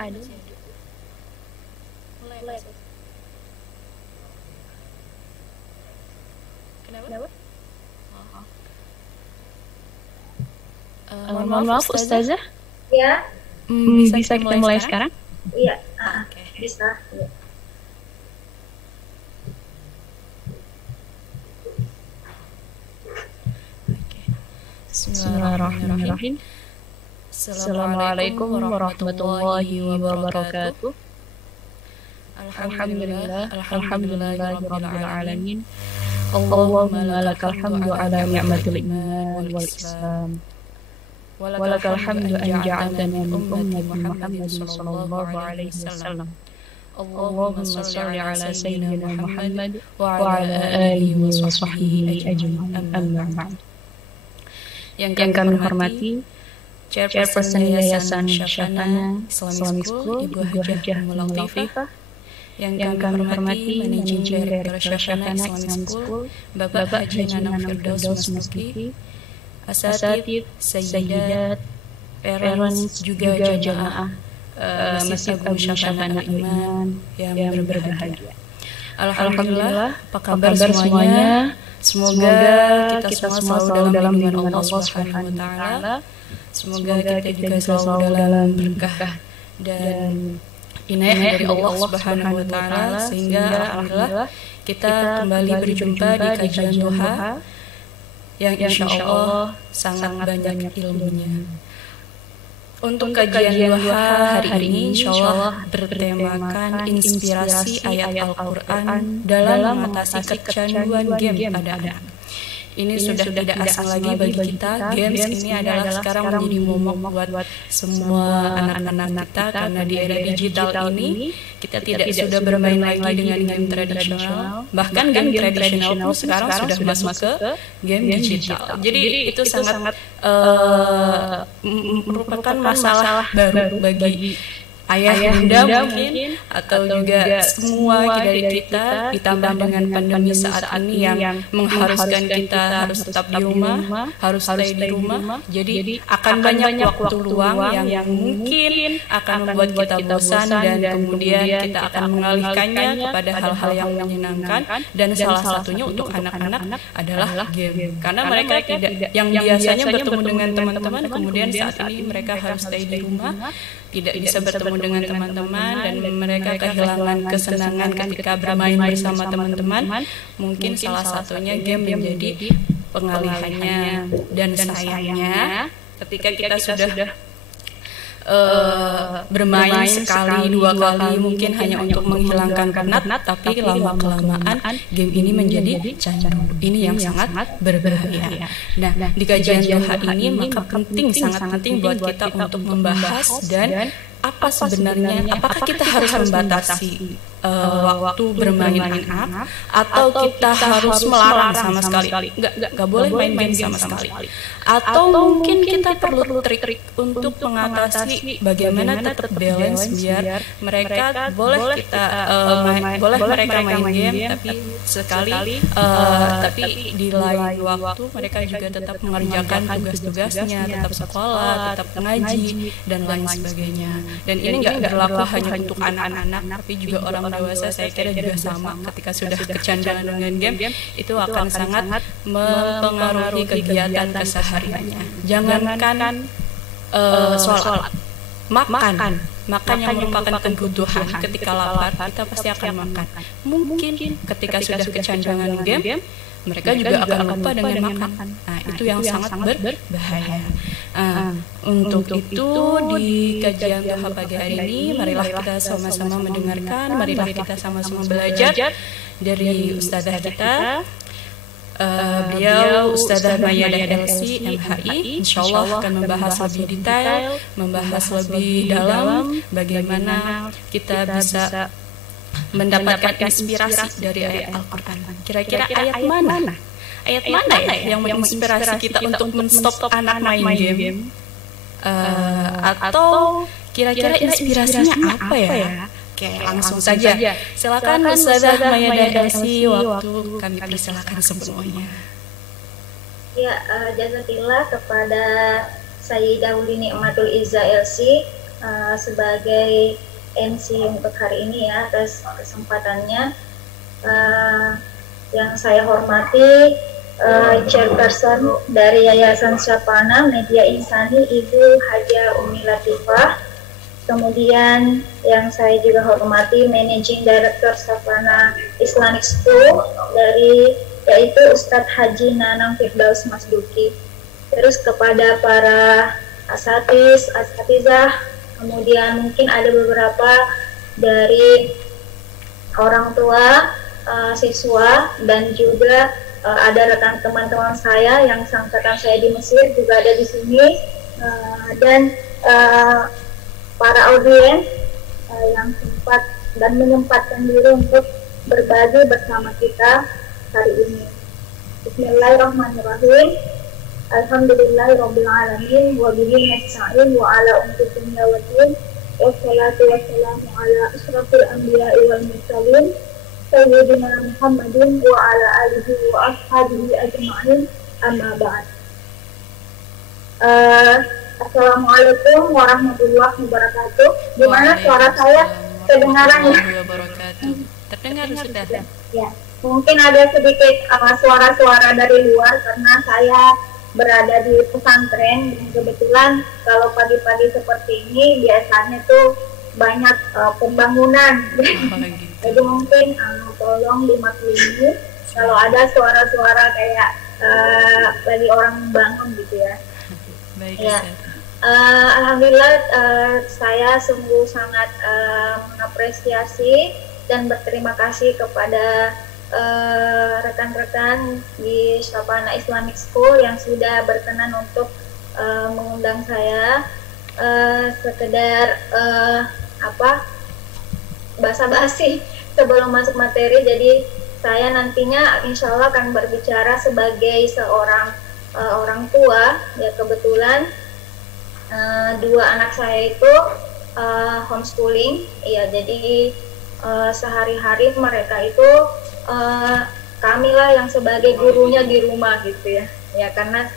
Ada. Mulai. Kenapa? Mohon maaf Ustazah. Ya. Bisa kita mulai sekarang? Iya. Oke. Bisa. Ya. Bismillahirrahmanirrahim. Assalamualaikum warahmatullahi wabarakatuh. Alhamdulillahirabbil alamin. Allahumma lakal hamdu ala ni'matil iman wal islam. Walakal hamdu an ja'altana min ummati Muhammadin sallallahu alaihi wasallam. Allahumma shalli ala sayyidina Muhammad wa ala alihi wa sahbihi ajma'in. Amma ba'd. Yang kami hormati Chairperson Yayasan Syafana Islamic School, Ibu Hajah Latifah. Yang kami hormati Managing Director Syafana Islamic School, Bapak Haji Nanang Firdaus Muski, Asatid, Sayyidat, Parents, juga jamaah Masjid Agung Syafana Iman yang berbahagia. Alhamdulillah, apa kabar semuanya? Semoga kita semua selalu dalam lindungan Allah Subhanahu wa taala. Semoga kita juga selalu dalam berkah dan inayah dari Allah Subhanahu wa taala, sehingga alhamdulillah kita kembali berjumpa di kajian duha yang insyaallah sangat banyak ilmunya. Untuk kajian duha hari ini insyaallah bertemakan inspirasi ayat Al-Quran dalam mengatasi kecanduan game pada anak. Ini sudah tidak asing lagi bagi kita. Games ini adalah sekarang menjadi momok buat semua anak-anak kita, karena di era digital ini kita tidak sudah bermain lagi dengan game tradisional. Bahkan game tradisional pun sekarang sudah masuk ke game digital. Jadi itu sangat merupakan masalah baru bagi ayah bunda mungkin, atau juga semua dari kita, ditambah dengan pandemi saat ini yang mengharuskan kita harus tetap di rumah, harus stay di rumah. Jadi akan banyak waktu luang yang mungkin akan membuat kita bosan, dan kemudian kita akan mengalihkannya kepada hal-hal yang menyenangkan, dan salah satunya untuk anak-anak adalah game. Karena mereka tidak, yang biasanya bertemu dengan teman-teman, kemudian saat ini mereka harus stay di rumah, tidak bisa bertemu dengan teman-teman, dan mereka kehilangan kesenangan ketika bermain bersama teman-teman. Mungkin salah satunya game menjadi pengalihannya. Dan sayangnya ketika kita sudah bermain sekali, dua kali, mungkin hanya untuk menghilangkan penat, tapi lama-kelamaan game ini menjadi candu. Ini yang sangat berbahaya. Nah, di kajian duha ini maka sangat penting buat kita untuk membahas dan apa sebenarnya, apakah kita harus membatasi waktu bermain anak, atau kita harus melarang sama sekali, nggak boleh main game sama sekali, atau mungkin kita perlu trik untuk mengatasi bagaimana tetap balance biar mereka boleh kita boleh mereka main game, tapi sekali tapi di lain waktu mereka juga tetap mengerjakan tugas-tugasnya, tetap sekolah, tetap ngaji dan lain sebagainya. Dan ini nggak berlaku hanya untuk anak-anak, tapi juga orang dewasa, saya kira juga sama. Ketika sudah kecanduan dengan game, itu akan sangat mempengaruhi kegiatan kesehariannya. Jangankan sholat, makan. Makan yang merupakan kebutuhan. Ketika lapar, kita pasti akan makan. Mungkin ketika sudah kecanduan game, mereka juga akan lupa dengan makan. Nah, itu yang sangat berbahaya. Untuk itu di kajian Duha pagi hari ini, marilah kita sama-sama mendengarkan, marilah kita sama-sama belajar dari ustazah kita. Beliau Ustazah Mayadah LC MHI, insyaallah akan membahas lebih detail, membahas lebih dalam bagaimana kita bisa mendapatkan inspirasi dari ayat Al-Quran. Kira-kira ayat mana? Ayat mana ya yang menginspirasi kita untuk menstop anak main game? Atau kira-kira inspirasinya apa ya? Oke, langsung saja. Silakan Ustazah Mayadah LC, waktu kami persilakan semuanya. Ya, jazakillah kepada Sayyidah Wuli Ni'matul Izza LC sebagai MC untuk hari ini ya, atas kesempatannya. Yang saya hormati Chairperson dari Yayasan Syafana Media Insani, Ibu Haja Umi Latifah. Kemudian yang saya juga hormati Managing Director Syafana Islamic School yaitu Ustadz Haji Nanang Firdaus Masduki. Terus kepada para asatizah, kemudian mungkin ada beberapa dari orang tua, siswa, dan juga ada rekan teman-teman saya yang seangkatan saya di Mesir juga ada di sini, dan para audiens yang sempat dan menyempatkan diri untuk berbagi bersama kita hari ini. Bismillahirrahmanirrahim. Alhamdulillahirrabbilalamin wa bihi nasta'in wa ala umuri dunya waddin. Wassalatu wassalamu ala asyrafil anbiya'i wal mursalin sayyidina Muhammadin wa ala alihi wa ashabihi ajma'in, amma ba'd. Assalamualaikum warahmatullahi wabarakatuh. Gimana suara saya kedengaran ya? Terdengar sudah. Ya, mungkin ada sedikit suara-suara dari luar karena saya berada di pesantren dan kebetulan kalau pagi-pagi seperti ini biasanya tuh banyak pembangunan. Jadi mungkin tolong dimaklumi kalau ada suara-suara kayak lagi orang bangun gitu ya. Baik, ya. Alhamdulillah saya sungguh sangat mengapresiasi dan berterima kasih kepada rekan-rekan di Syafana Islamic School yang sudah berkenan untuk mengundang saya sekedar basa-basi sebelum masuk materi. Jadi saya nantinya insya Allah akan berbicara sebagai seorang orang tua. Ya, kebetulan dua anak saya itu homeschooling, ya, jadi sehari-hari mereka itu kamilah yang sebagai gurunya di rumah gitu ya. Ya, karena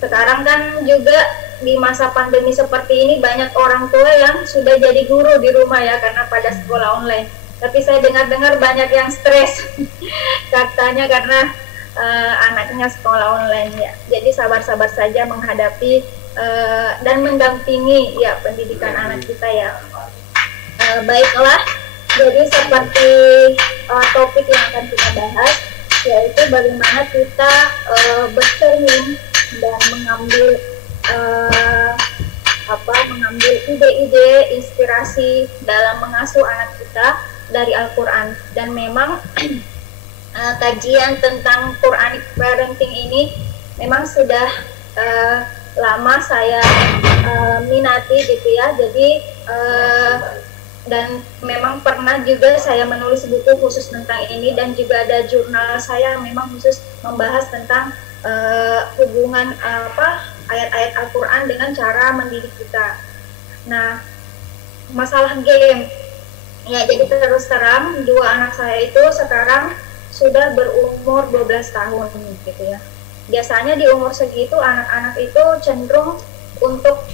sekarang kan juga di masa pandemi seperti ini banyak orang tua yang sudah jadi guru di rumah ya karena pada sekolah online. Tapi saya dengar-dengar banyak yang stres katanya karena anaknya sekolah online ya. Jadi sabar-sabar saja menghadapi dan mendampingi ya pendidikan anak kita ya. Baiklah, jadi seperti topik yang akan kita bahas yaitu bagaimana kita bercermin dan mengambil ide-ide inspirasi dalam mengasuh anak kita dari Al-Quran. Dan memang kajian tentang Quranic parenting ini memang sudah lama saya minati gitu ya. Jadi dan memang pernah juga saya menulis buku khusus tentang ini, dan juga ada jurnal saya memang khusus membahas tentang hubungan ayat-ayat Al-Quran dengan cara mendidik kita. Nah, masalah game ya, jadi terus terang dua anak saya itu sekarang sudah berumur 12 tahun gitu ya. Biasanya di umur segitu anak-anak itu cenderung untuk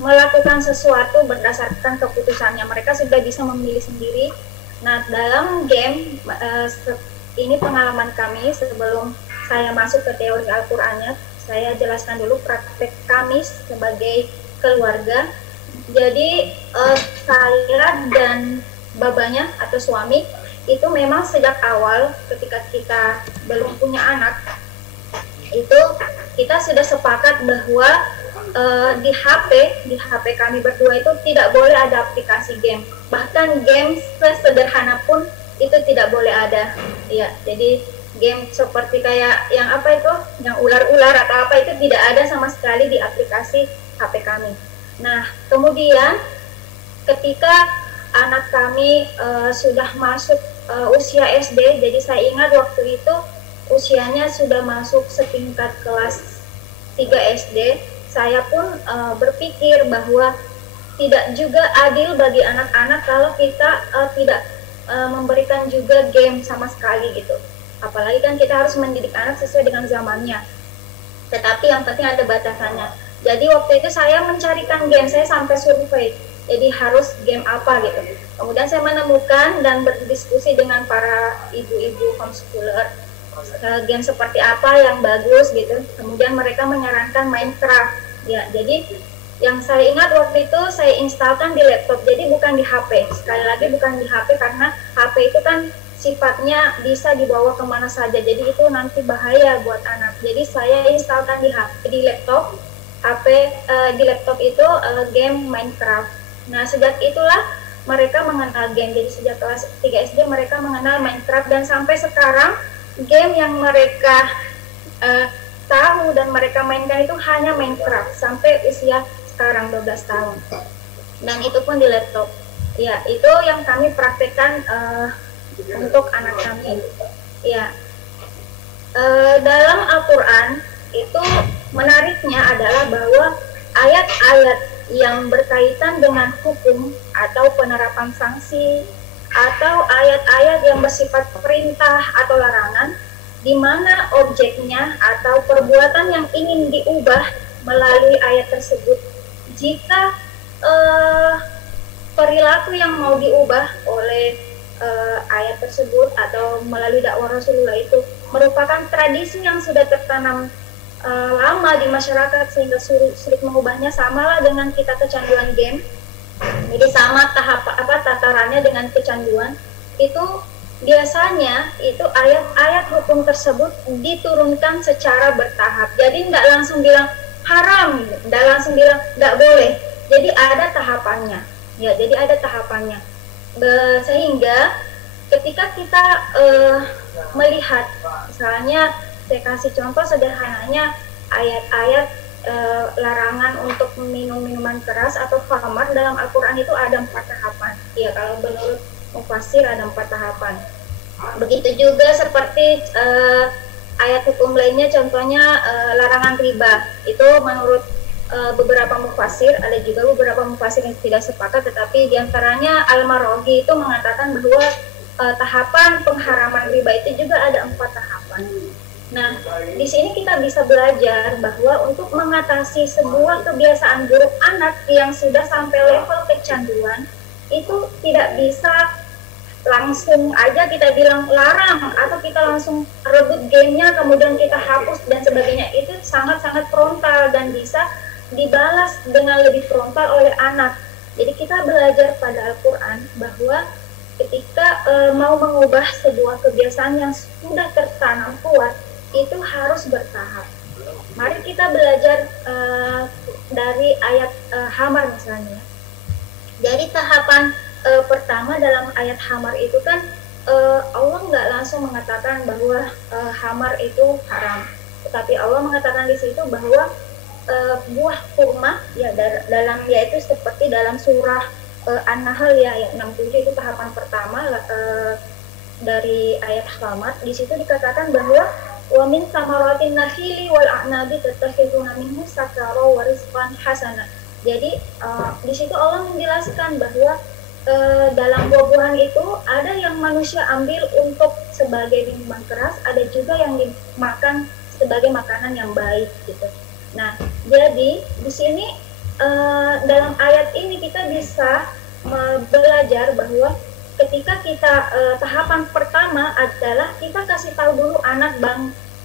melakukan sesuatu berdasarkan keputusannya. Mereka sudah bisa memilih sendiri. Nah, dalam game ini pengalaman kami sebelum saya masuk ke teori Al-Qur'annya, saya jelaskan dulu praktek kami sebagai keluarga. Jadi saya dan babanya atau suami itu memang sejak awal ketika kita belum punya anak itu kita sudah sepakat bahwa di HP kami berdua itu tidak boleh ada aplikasi game, bahkan game sesederhana pun itu tidak boleh ada. Ya, jadi game seperti kayak yang apa itu, yang ular-ular atau apa itu tidak ada sama sekali di aplikasi HP kami. Nah, kemudian ketika anak kami sudah masuk usia SD, jadi saya ingat waktu itu usianya sudah masuk setingkat kelas 3 SD, saya pun berpikir bahwa tidak juga adil bagi anak-anak kalau kita tidak memberikan juga game sama sekali gitu. Apalagi kan kita harus mendidik anak sesuai dengan zamannya. Tetapi yang penting ada batasannya. Jadi waktu itu saya mencarikan game, saya sampai survei. Jadi harus game apa gitu. Kemudian saya menemukan dan berdiskusi dengan para ibu-ibu homeschooler game seperti apa yang bagus gitu. Kemudian mereka menyarankan Minecraft. Ya, jadi yang saya ingat waktu itu saya instalkan di laptop. Jadi bukan di HP. Sekali lagi bukan di HP karena HP itu kan sifatnya bisa dibawa kemana saja. Jadi itu nanti bahaya buat anak. Jadi saya instalkan di laptop. Di laptop itu game Minecraft. Nah, sejak itulah mereka mengenal game. Jadi sejak kelas 3 SD mereka mengenal Minecraft dan sampai sekarang game yang mereka tahu dan mereka mainkan itu hanya Minecraft sampai usia sekarang 12 tahun. Dan itu pun di laptop. Ya, itu yang kami praktekkan untuk anak kami. Ya. Dalam Al-Quran itu menariknya adalah bahwa ayat-ayat yang berkaitan dengan hukum atau penerapan sanksi atau ayat-ayat yang bersifat perintah atau larangan di mana objeknya atau perbuatan yang ingin diubah melalui ayat tersebut. Jika perilaku yang mau diubah oleh ayat tersebut atau melalui dakwah Rasulullah itu merupakan tradisi yang sudah tertanam lama di masyarakat sehingga sulit mengubahnya, samalah dengan kita kecanduan game. Jadi sama tatarannya dengan kecanduan itu biasanya itu ayat-ayat hukum tersebut diturunkan secara bertahap. Jadi tidak langsung bilang haram, tidak langsung bilang tidak boleh. Jadi ada tahapannya. Ya, jadi ada tahapannya. Sehingga ketika kita melihat, misalnya saya kasih contoh sederhananya ayat-ayat larangan untuk minum minuman keras atau khamar dalam Al-Quran itu ada 4 tahapan. Ya, kalau menurut Mufassir ada 4 tahapan. Begitu juga seperti ayat hukum lainnya, contohnya larangan riba. Itu menurut beberapa mufassir, ada juga beberapa mufassir yang tidak sepakat, tetapi diantaranya Al-Maraghi itu mengatakan bahwa tahapan pengharaman riba itu juga ada 4 tahapan. Nah, di sini kita bisa belajar bahwa untuk mengatasi sebuah kebiasaan buruk anak yang sudah sampai level kecanduan, itu tidak bisa langsung aja kita bilang larang atau kita langsung rebut gamenya kemudian kita hapus dan sebagainya. Itu sangat-sangat frontal dan bisa dibalas dengan lebih frontal oleh anak. Jadi kita belajar pada Al-Quran bahwa ketika mau mengubah sebuah kebiasaan yang sudah tertanam kuat, itu harus bertahap. Mari kita belajar dari ayat Hamar misalnya. Jadi tahapan pertama dalam ayat Hamar itu kan Allah nggak langsung mengatakan bahwa Hamar itu haram, tetapi Allah mengatakan di situ bahwa buah kurma ya dalam yaitu seperti dalam surah An-Nahl ya ayat 67 itu tahapan pertama dari ayat Hamar. Di situ dikatakan bahwa wa min samaratin nakhili wal a'nabi tattakhiduna minhu sakara wa rizqan hasana. Jadi di situ Allah menjelaskan bahwa dalam buah-buahan itu ada yang manusia ambil untuk sebagai minuman keras, ada juga yang dimakan sebagai makanan yang baik gitu. Nah, jadi di sini dalam ayat ini kita bisa belajar bahwa ketika kita tahapan pertama adalah kita kasih tahu dulu anak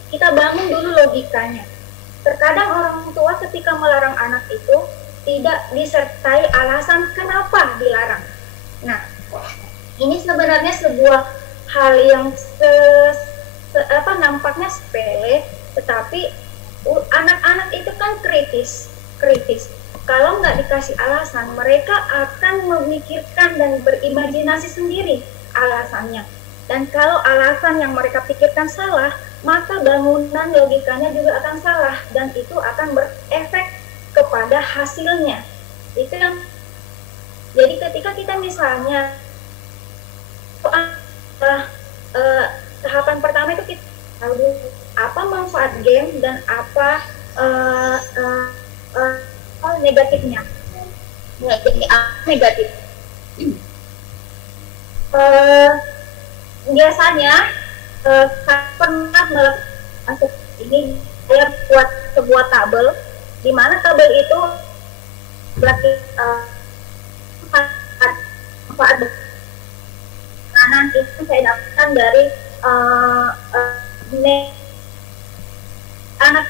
kita bangun dulu logikanya. Terkadang orang tua ketika melarang anak itu tidak disertai alasan kenapa dilarang. Nah, ini sebenarnya sebuah hal yang nampaknya sepele, tetapi anak-anak itu kan kritis. Kalau nggak dikasih alasan, mereka akan memikirkan dan berimajinasi sendiri alasannya. Dan kalau alasan yang mereka pikirkan salah, maka bangunan logikanya juga akan salah, dan itu akan berefek kepada hasilnya. Itu yang jadi ketika kita misalnya tahapan pertama itu kita tahu apa manfaat game dan apa negatifnya. Negatif. Biasanya pernah melakukan ini, saya buat sebuah tabel di mana tabel itu berarti manfaat kanan itu saya dapatkan dari anak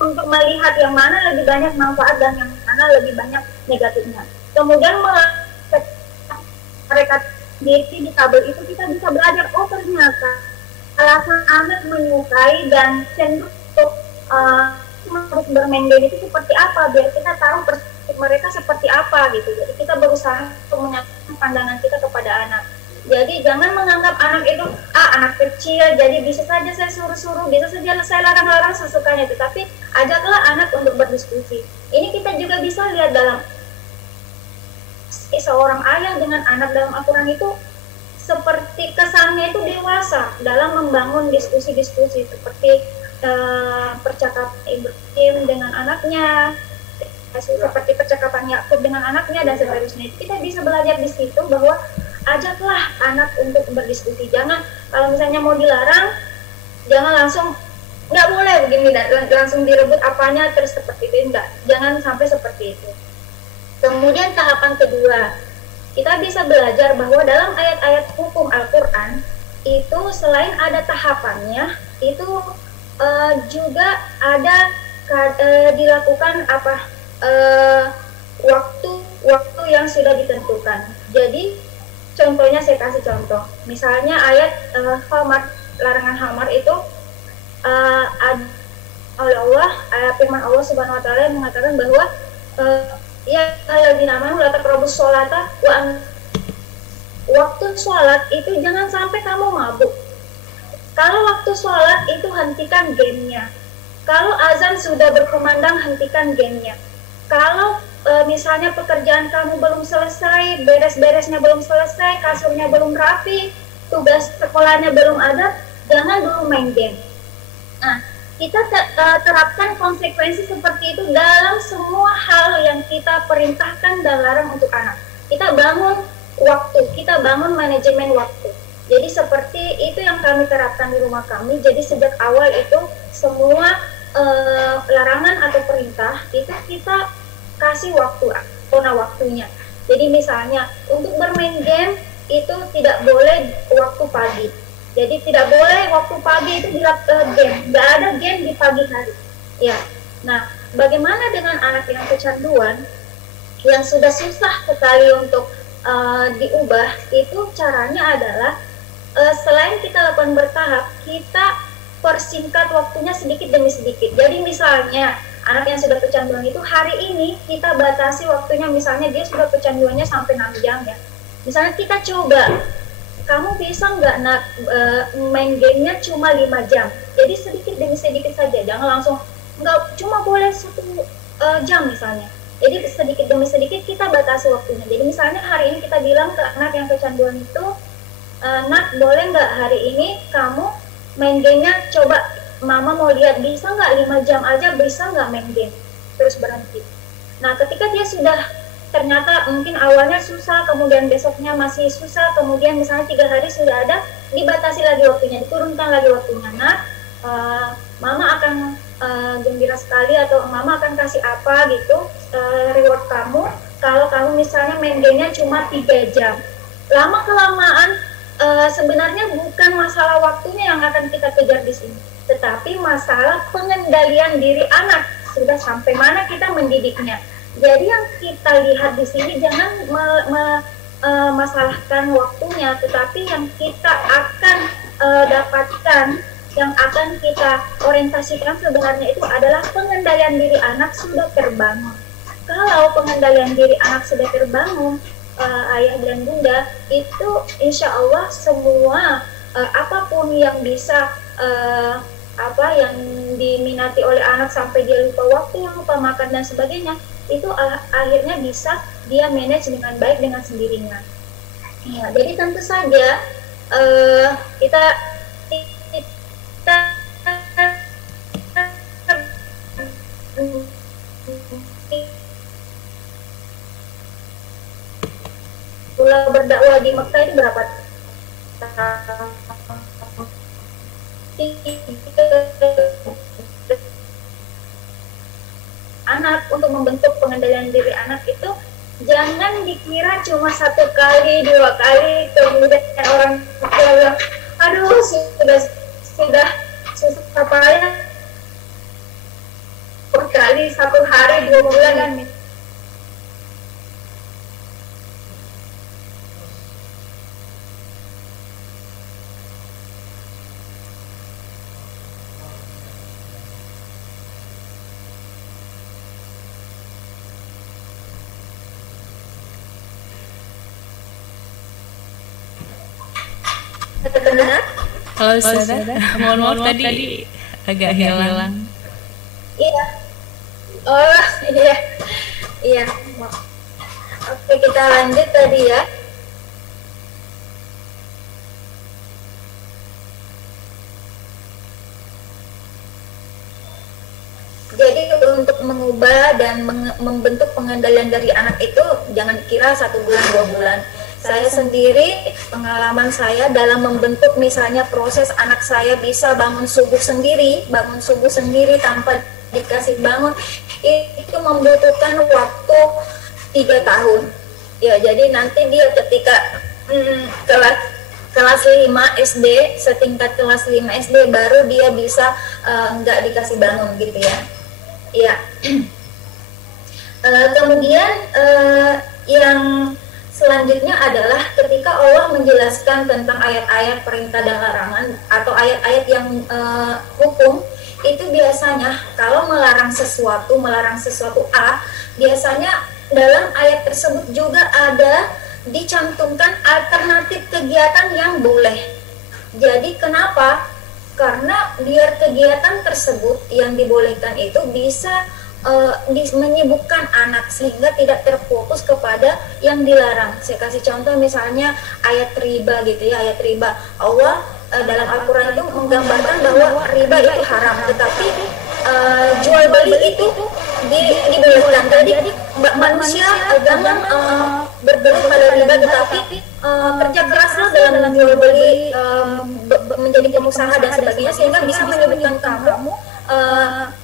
untuk melihat yang mana lebih banyak manfaat dan yang mana lebih banyak negatifnya. Kemudian mereka di tabel itu kita bisa belajar, oh ternyata alasan anak menyukai dan cenderung untuk bermain game itu seperti apa, biar kita tahu perspektif mereka seperti apa gitu. Jadi kita berusaha untuk menyatakan pandangan kita kepada anak. Jadi jangan menganggap anak itu anak kecil, jadi bisa saja saya suruh-suruh, bisa saja saya larang-larang sesukanya, tetapi ajaklah anak untuk berdiskusi. Ini kita juga bisa lihat dalam seorang ayah dengan anak dalam Al-Quran itu seperti kesannya itu dewasa dalam membangun diskusi-diskusi seperti percakapan Ibrahim dengan anaknya, seperti percakapan Yakub dengan anaknya dan seterusnya. Kita bisa belajar di situ bahwa ajaklah anak untuk berdiskusi. Jangan kalau misalnya mau dilarang, jangan langsung nggak boleh begini dan langsung direbut apanya terus seperti itu, enggak. Jangan sampai seperti itu. Kemudian tahapan kedua, kita bisa belajar bahwa dalam ayat-ayat hukum Al-Quran itu selain ada tahapannya, itu juga ada dilakukan waktu yang sudah ditentukan. Jadi contohnya saya kasih contoh, misalnya ayat khamar, larangan khamar itu oleh Allah, firman Allah Subhanahu Wa Taala yang mengatakan bahwa ya alladzina amanu la taqrabus sholata wa waktu sholat itu jangan sampai kamu mabuk. Kalau waktu sholat itu hentikan gamenya. Kalau azan sudah berkumandang, hentikan gamenya. Kalau misalnya pekerjaan kamu belum selesai, beres-beresnya belum selesai, kasurnya belum rapi, tugas sekolahnya belum ada, jangan dulu main game. Nah, kita terapkan konsekuensi seperti itu dalam semua hal yang kita perintahkan dan larang untuk anak. Kita bangun waktu, kita bangun manajemen waktu. Jadi seperti itu yang kami terapkan di rumah kami. Jadi sejak awal itu semua larangan atau perintah itu kita kasih waktu, zona waktunya. Jadi misalnya untuk bermain game itu tidak boleh waktu pagi. Jadi tidak boleh waktu pagi itu dilakukan game. Nggak ada game di pagi hari. Ya. Nah, bagaimana dengan anak yang kecanduan yang sudah susah sekali untuk diubah? Itu caranya adalah selain kita lakukan bertahap, kita persingkat waktunya sedikit demi sedikit. Jadi misalnya anak yang sudah kecanduan itu hari ini kita batasi waktunya, misalnya dia sudah kecanduannya sampai 6 jam ya. Misalnya kita coba, kamu bisa nggak main gamenya cuma 5 jam. Jadi sedikit demi sedikit saja, jangan langsung nggak cuma boleh 1 jam misalnya. Jadi sedikit demi sedikit kita batasi waktunya. Jadi misalnya hari ini kita bilang ke anak yang kecanduan itu, nak boleh nggak hari ini kamu main gamenya, coba mama mau lihat bisa nggak 5 jam aja, bisa nggak main game, terus berhenti. Nah ketika dia sudah ternyata mungkin awalnya susah, kemudian besoknya masih susah, kemudian misalnya 3 hari sudah ada, dibatasi lagi waktunya, diturunkan lagi waktunya. Nah mama akan gembira sekali, atau mama akan kasih apa gitu reward kamu kalau kamu misalnya main gamenya cuma 3 jam. Lama kelamaan sebenarnya bukan masalah waktunya yang akan kita kejar di sini, tetapi masalah pengendalian diri anak. sudah sampai mana kita mendidiknya. Jadi yang kita lihat di sini jangan masalahkan waktunya, tetapi yang kita akan dapatkan, yang akan kita orientasikan sebenarnya itu adalah pengendalian diri anak sudah terbangun. Kalau pengendalian diri anak sudah terbangun, ayah dan bunda, itu insya Allah semua apapun yang bisa yang diminati oleh anak sampai dia lupa waktu, lupa makan dan sebagainya, itu akhirnya bisa dia manage dengan baik dengan sendirinya. Ya, jadi tentu saja kita Pulau berdakwah di Mekah itu berapa tahun? Anak untuk membentuk pengendalian diri anak itu jangan dikira cuma 1 kali, 2 kali, kemudian orang tua bilang, aduh sudah susah payah per kali 1 hari 2 bulan kan. Benar? Halo Ustazah, mohon maaf tadi agak hilang. Iya. Oh iya. Iya. Oke, kita lanjut tadi ya. Jadi untuk mengubah dan membentuk pengendalian dari anak itu jangan dikira 1 bulan 2 bulan. Saya sendiri, pengalaman saya dalam membentuk misalnya proses anak saya bisa bangun subuh sendiri tanpa dikasih bangun, itu membutuhkan waktu 3 tahun. Ya, jadi nanti dia ketika kelas 5 SD, setingkat kelas 5 SD baru dia bisa nggak dikasih bangun gitu ya. Ya. Kemudian yang selanjutnya adalah ketika Allah menjelaskan tentang ayat-ayat perintah dan larangan atau ayat-ayat yang hukum, itu biasanya kalau melarang sesuatu A, biasanya dalam ayat tersebut juga ada dicantumkan alternatif kegiatan yang boleh. Jadi kenapa? Karena biar kegiatan tersebut yang dibolehkan itu bisa menyibukkan anak sehingga tidak terfokus kepada yang dilarang. Saya kasih contoh misalnya ayat riba gitu ya, ayat riba. Allah dalam Al-Quran itu menggambarkan bahwa riba itu haram, tetapi jual beli itu dibolehkan. Jadi manusia jangan bergelut pada riba, tetapi kerja keraslah dalam jual beli, menjadi pengusaha dan sebagainya sehingga bisa menyebutkan kamu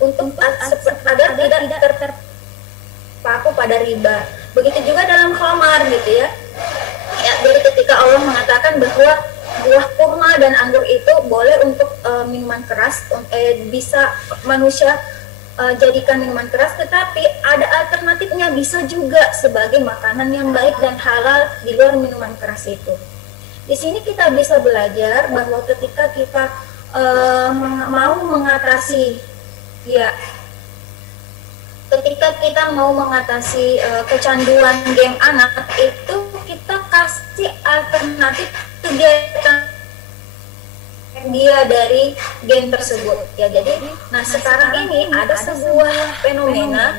untuk agar tidak terpaku pada riba. Begitu juga dalam khamar gitu ya. Ya, jadi ketika Allah mengatakan bahwa buah kurma dan anggur itu boleh untuk minuman keras, bisa manusia jadikan minuman keras, tetapi ada alternatifnya, bisa juga sebagai makanan yang baik dan halal di luar minuman keras itu. Di sini kita bisa belajar bahwa ketika kita mau mengatasi kecanduan game anak itu, kita kasih alternatif kegiatan dia dari game tersebut ya. Jadi sekarang ini ada sebuah fenomena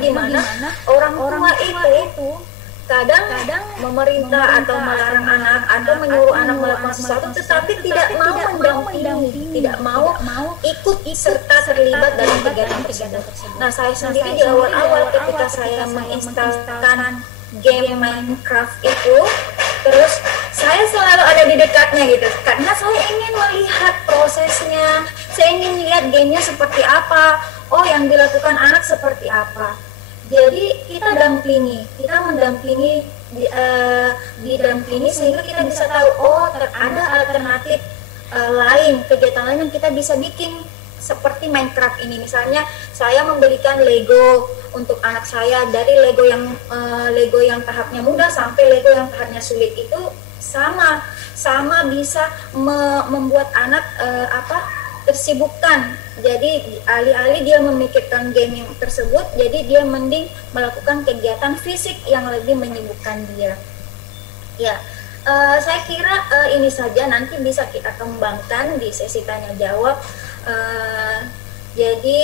di mana orang tua itu kadang memerintah atau melarang anak atau menyuruh anak melakukan sesuatu, tetapi tidak mau mendampingi, tidak mau ikut serta terlibat dalam kegiatan tersebut. Nah, saya sendiri di awal-awal ketika saya menginstalkan game Minecraft itu, terus saya selalu ada di dekatnya gitu, karena saya ingin melihat prosesnya, saya ingin lihat gamenya seperti apa, yang dilakukan anak seperti apa. Jadi kita mendampingi sehingga kita bisa tahu ada alternatif lain, kegiatan lain yang kita bisa bikin seperti Minecraft ini. Misalnya saya membelikan Lego untuk anak saya, dari Lego yang tahapnya mudah sampai Lego yang tahapnya sulit, itu sama bisa membuat anak tersibukkan. Jadi alih-alih dia memikirkan game yang tersebut, jadi dia mending melakukan kegiatan fisik yang lebih menyibukkan dia. Ya, saya kira ini saja, nanti bisa kita kembangkan di sesi tanya jawab. Jadi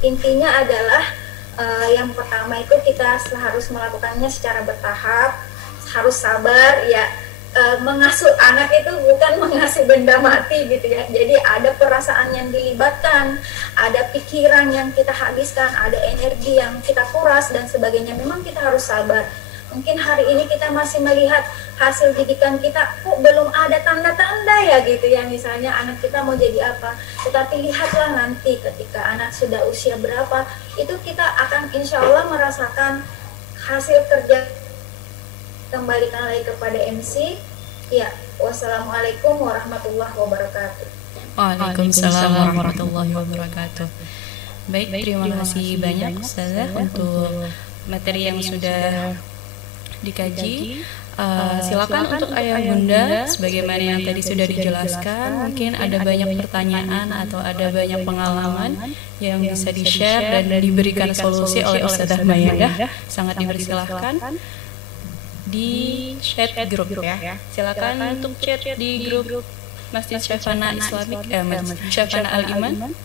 intinya adalah yang pertama itu kita harus melakukannya secara bertahap, harus sabar ya. Mengasuh anak itu bukan mengasuh benda mati gitu ya. Jadi ada perasaan yang dilibatkan, ada pikiran yang kita habiskan, ada energi yang kita kuras dan sebagainya. Memang kita harus sabar. Mungkin hari ini kita masih melihat hasil didikan kita kok belum ada tanda-tanda ya gitu ya, misalnya anak kita mau jadi apa. Tetapi lihatlah nanti ketika anak sudah usia berapa, itu kita akan insya Allah merasakan hasil kerja. Kembalikan lagi kepada MC. Ya, wassalamualaikum warahmatullahi wabarakatuh. Waalaikumsalam warahmatullahi wabarakatuh. Baik, terima kasih banyak Ustazah untuk materi yang sudah dikaji. Silakan untuk ayah bunda, sebagaimana yang tadi sudah dijelaskan, mungkin ada banyak pertanyaan atau ada banyak pengalaman yang bisa di-share dan diberikan solusi oleh Ustazah Mayadah. Sangat dipersilahkan di chat grup ya. Silakan untuk chat di grup Masjid Syafana Islamik, Masjid Syafana Al Iman.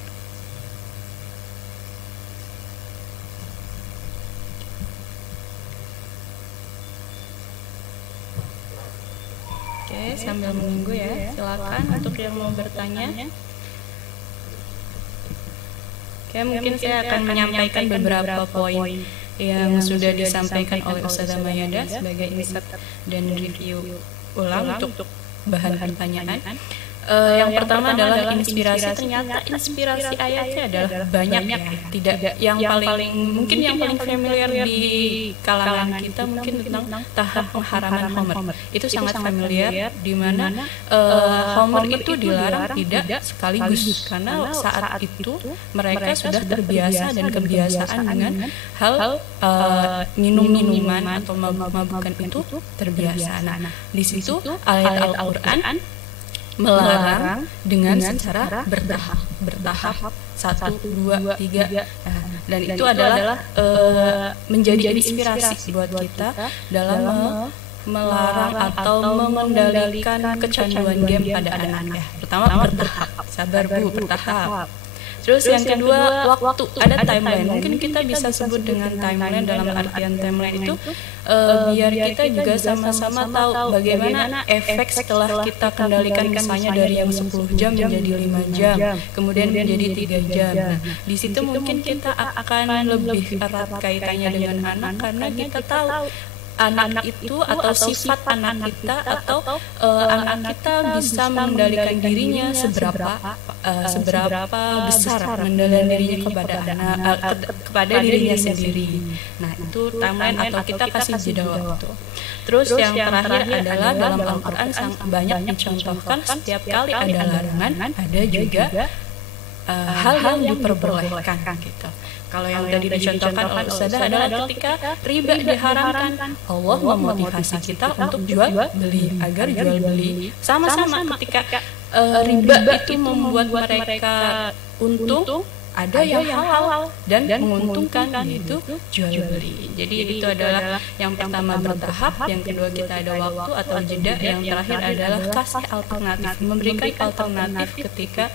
Oke, sambil menunggu ya. Silakan untuk yang mau bertanya. Oke, mungkin saya akan menyampaikan beberapa poin yang sudah disampaikan oleh Ustazah Mayadah sebagai insight dan review ulang untuk bahan pertanyaan. Yang pertama adalah inspirasi. Ternyata inspirasi ayatnya adalah banyak ya. Tidak yang paling mungkin yang paling familiar di kalangan kita mungkin tentang tahap pengharaman Homer. Itu sangat familiar, di mana Homer itu dilarang tidak sekaligus karena saat itu mereka sudah terbiasa dan kebiasaan dengan hal minum-minuman atau mabuk-mabukan itu terbiasa. Nah, di situ ayat Al-Qur'an melarang dengan secara bertahap 1, 2, 3 dan itu adalah menjadi inspirasi buat kita dalam melarang atau mengendalikan kecanduan game pada anak ya. Pertama bertahap, sabar Bu, bertahap. Terus yang kedua waktu, ada timeline. Mungkin kita bisa sebut dengan timeline, dalam artian timeline itu biar kita juga sama-sama tahu bagaimana efek setelah kita kendalikan, misalnya dari yang 10 jam menjadi 5 jam, kemudian menjadi 3 jam. Nah, di situ mungkin kita akan lebih erat kaitannya dengan anak karena kita tahu anak itu atau sifat anak kita atau anak kita bisa mengendalikan dirinya seberapa besar mengendalikan dirinya kepada dirinya sendiri. Nah, itu timeline atau kita kasih jeda waktu. Terus yang terakhir adalah dalam Al-Qur'an banyak dicontohkan setiap kali ada larangan ada juga hal yang diperbolehkan gitu. Kalau yang tadi dicontohkan oleh Ustazah adalah ketika riba diharamkan, Allah memotivasi kita untuk jual beli, agar jual beli sama-sama. Ketika riba itu membuat mereka untung, ada yang halal dan menguntungkan, yaitu jual beli. Jadi itu adalah yang pertama bertahap, yang kedua kita ada waktu atau jeda, yang terakhir adalah kasih alternatif, memberikan alternatif ketika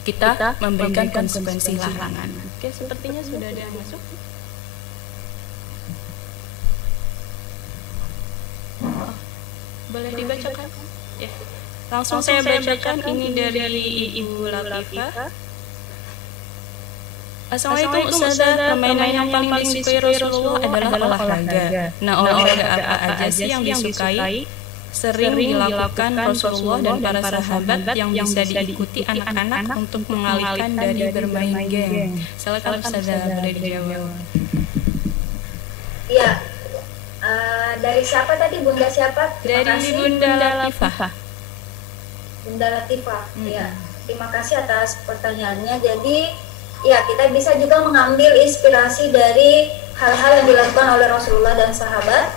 kita memberikan konsekuensi larangan. Oke, sepertinya sudah ada yang masuk. Boleh dibacakan? Ya. Langsung saya bacakan, ini dari Ibu Latifah. Assalamualaikum Ustazah, permainan yang paling disukai Rasulullah adalah olahraga. Nah, olahraga apa aja sih yang disukai? Sering dilakukan Rasulullah dan para sahabat yang bisa diikuti anak-anak untuk mengalihkan dari bermain game. Silakan Ustazah, boleh dijawab. Iya, dari siapa tadi, Bunda siapa? Dari Bunda Latifah. Bunda Latifah, ya. terima kasih atas pertanyaannya. Jadi ya kita bisa juga mengambil inspirasi dari hal-hal yang dilakukan oleh Rasulullah dan sahabat.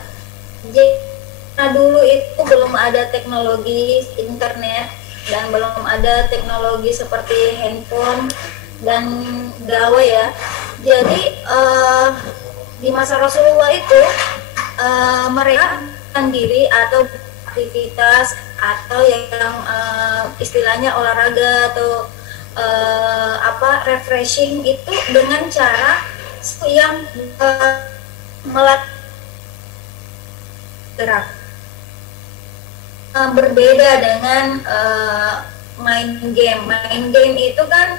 Jadi dulu itu belum ada teknologi internet dan belum ada teknologi seperti handphone dan gawai ya. Jadi di masa Rasulullah itu mereka sendiri atau aktivitas atau yang istilahnya olahraga atau refreshing itu dengan cara yang melatih gerak. Berbeda dengan main game. Main game itu kan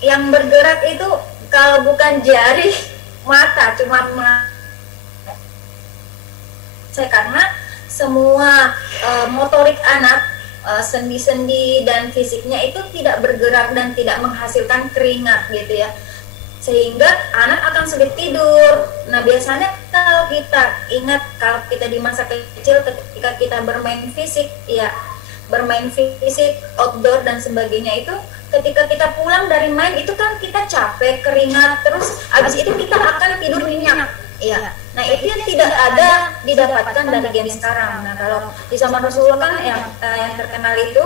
yang bergerak itu kalau bukan jari mata, cuma karena semua motorik anak, sendi-sendi dan fisiknya itu tidak bergerak dan tidak menghasilkan keringat gitu ya, sehingga anak akan sulit tidur. Nah biasanya kalau kita ingat, kalau kita di masa kecil ketika kita bermain fisik ya, bermain fisik outdoor dan sebagainya, itu ketika kita pulang dari main itu kan kita capek, keringat, terus abis itu kita akan tidur nyenyak ya. Nah itu yang tidak ada didapatkan dari game sekarang. Nah kalau di zaman Rasulullah kan yang terkenal itu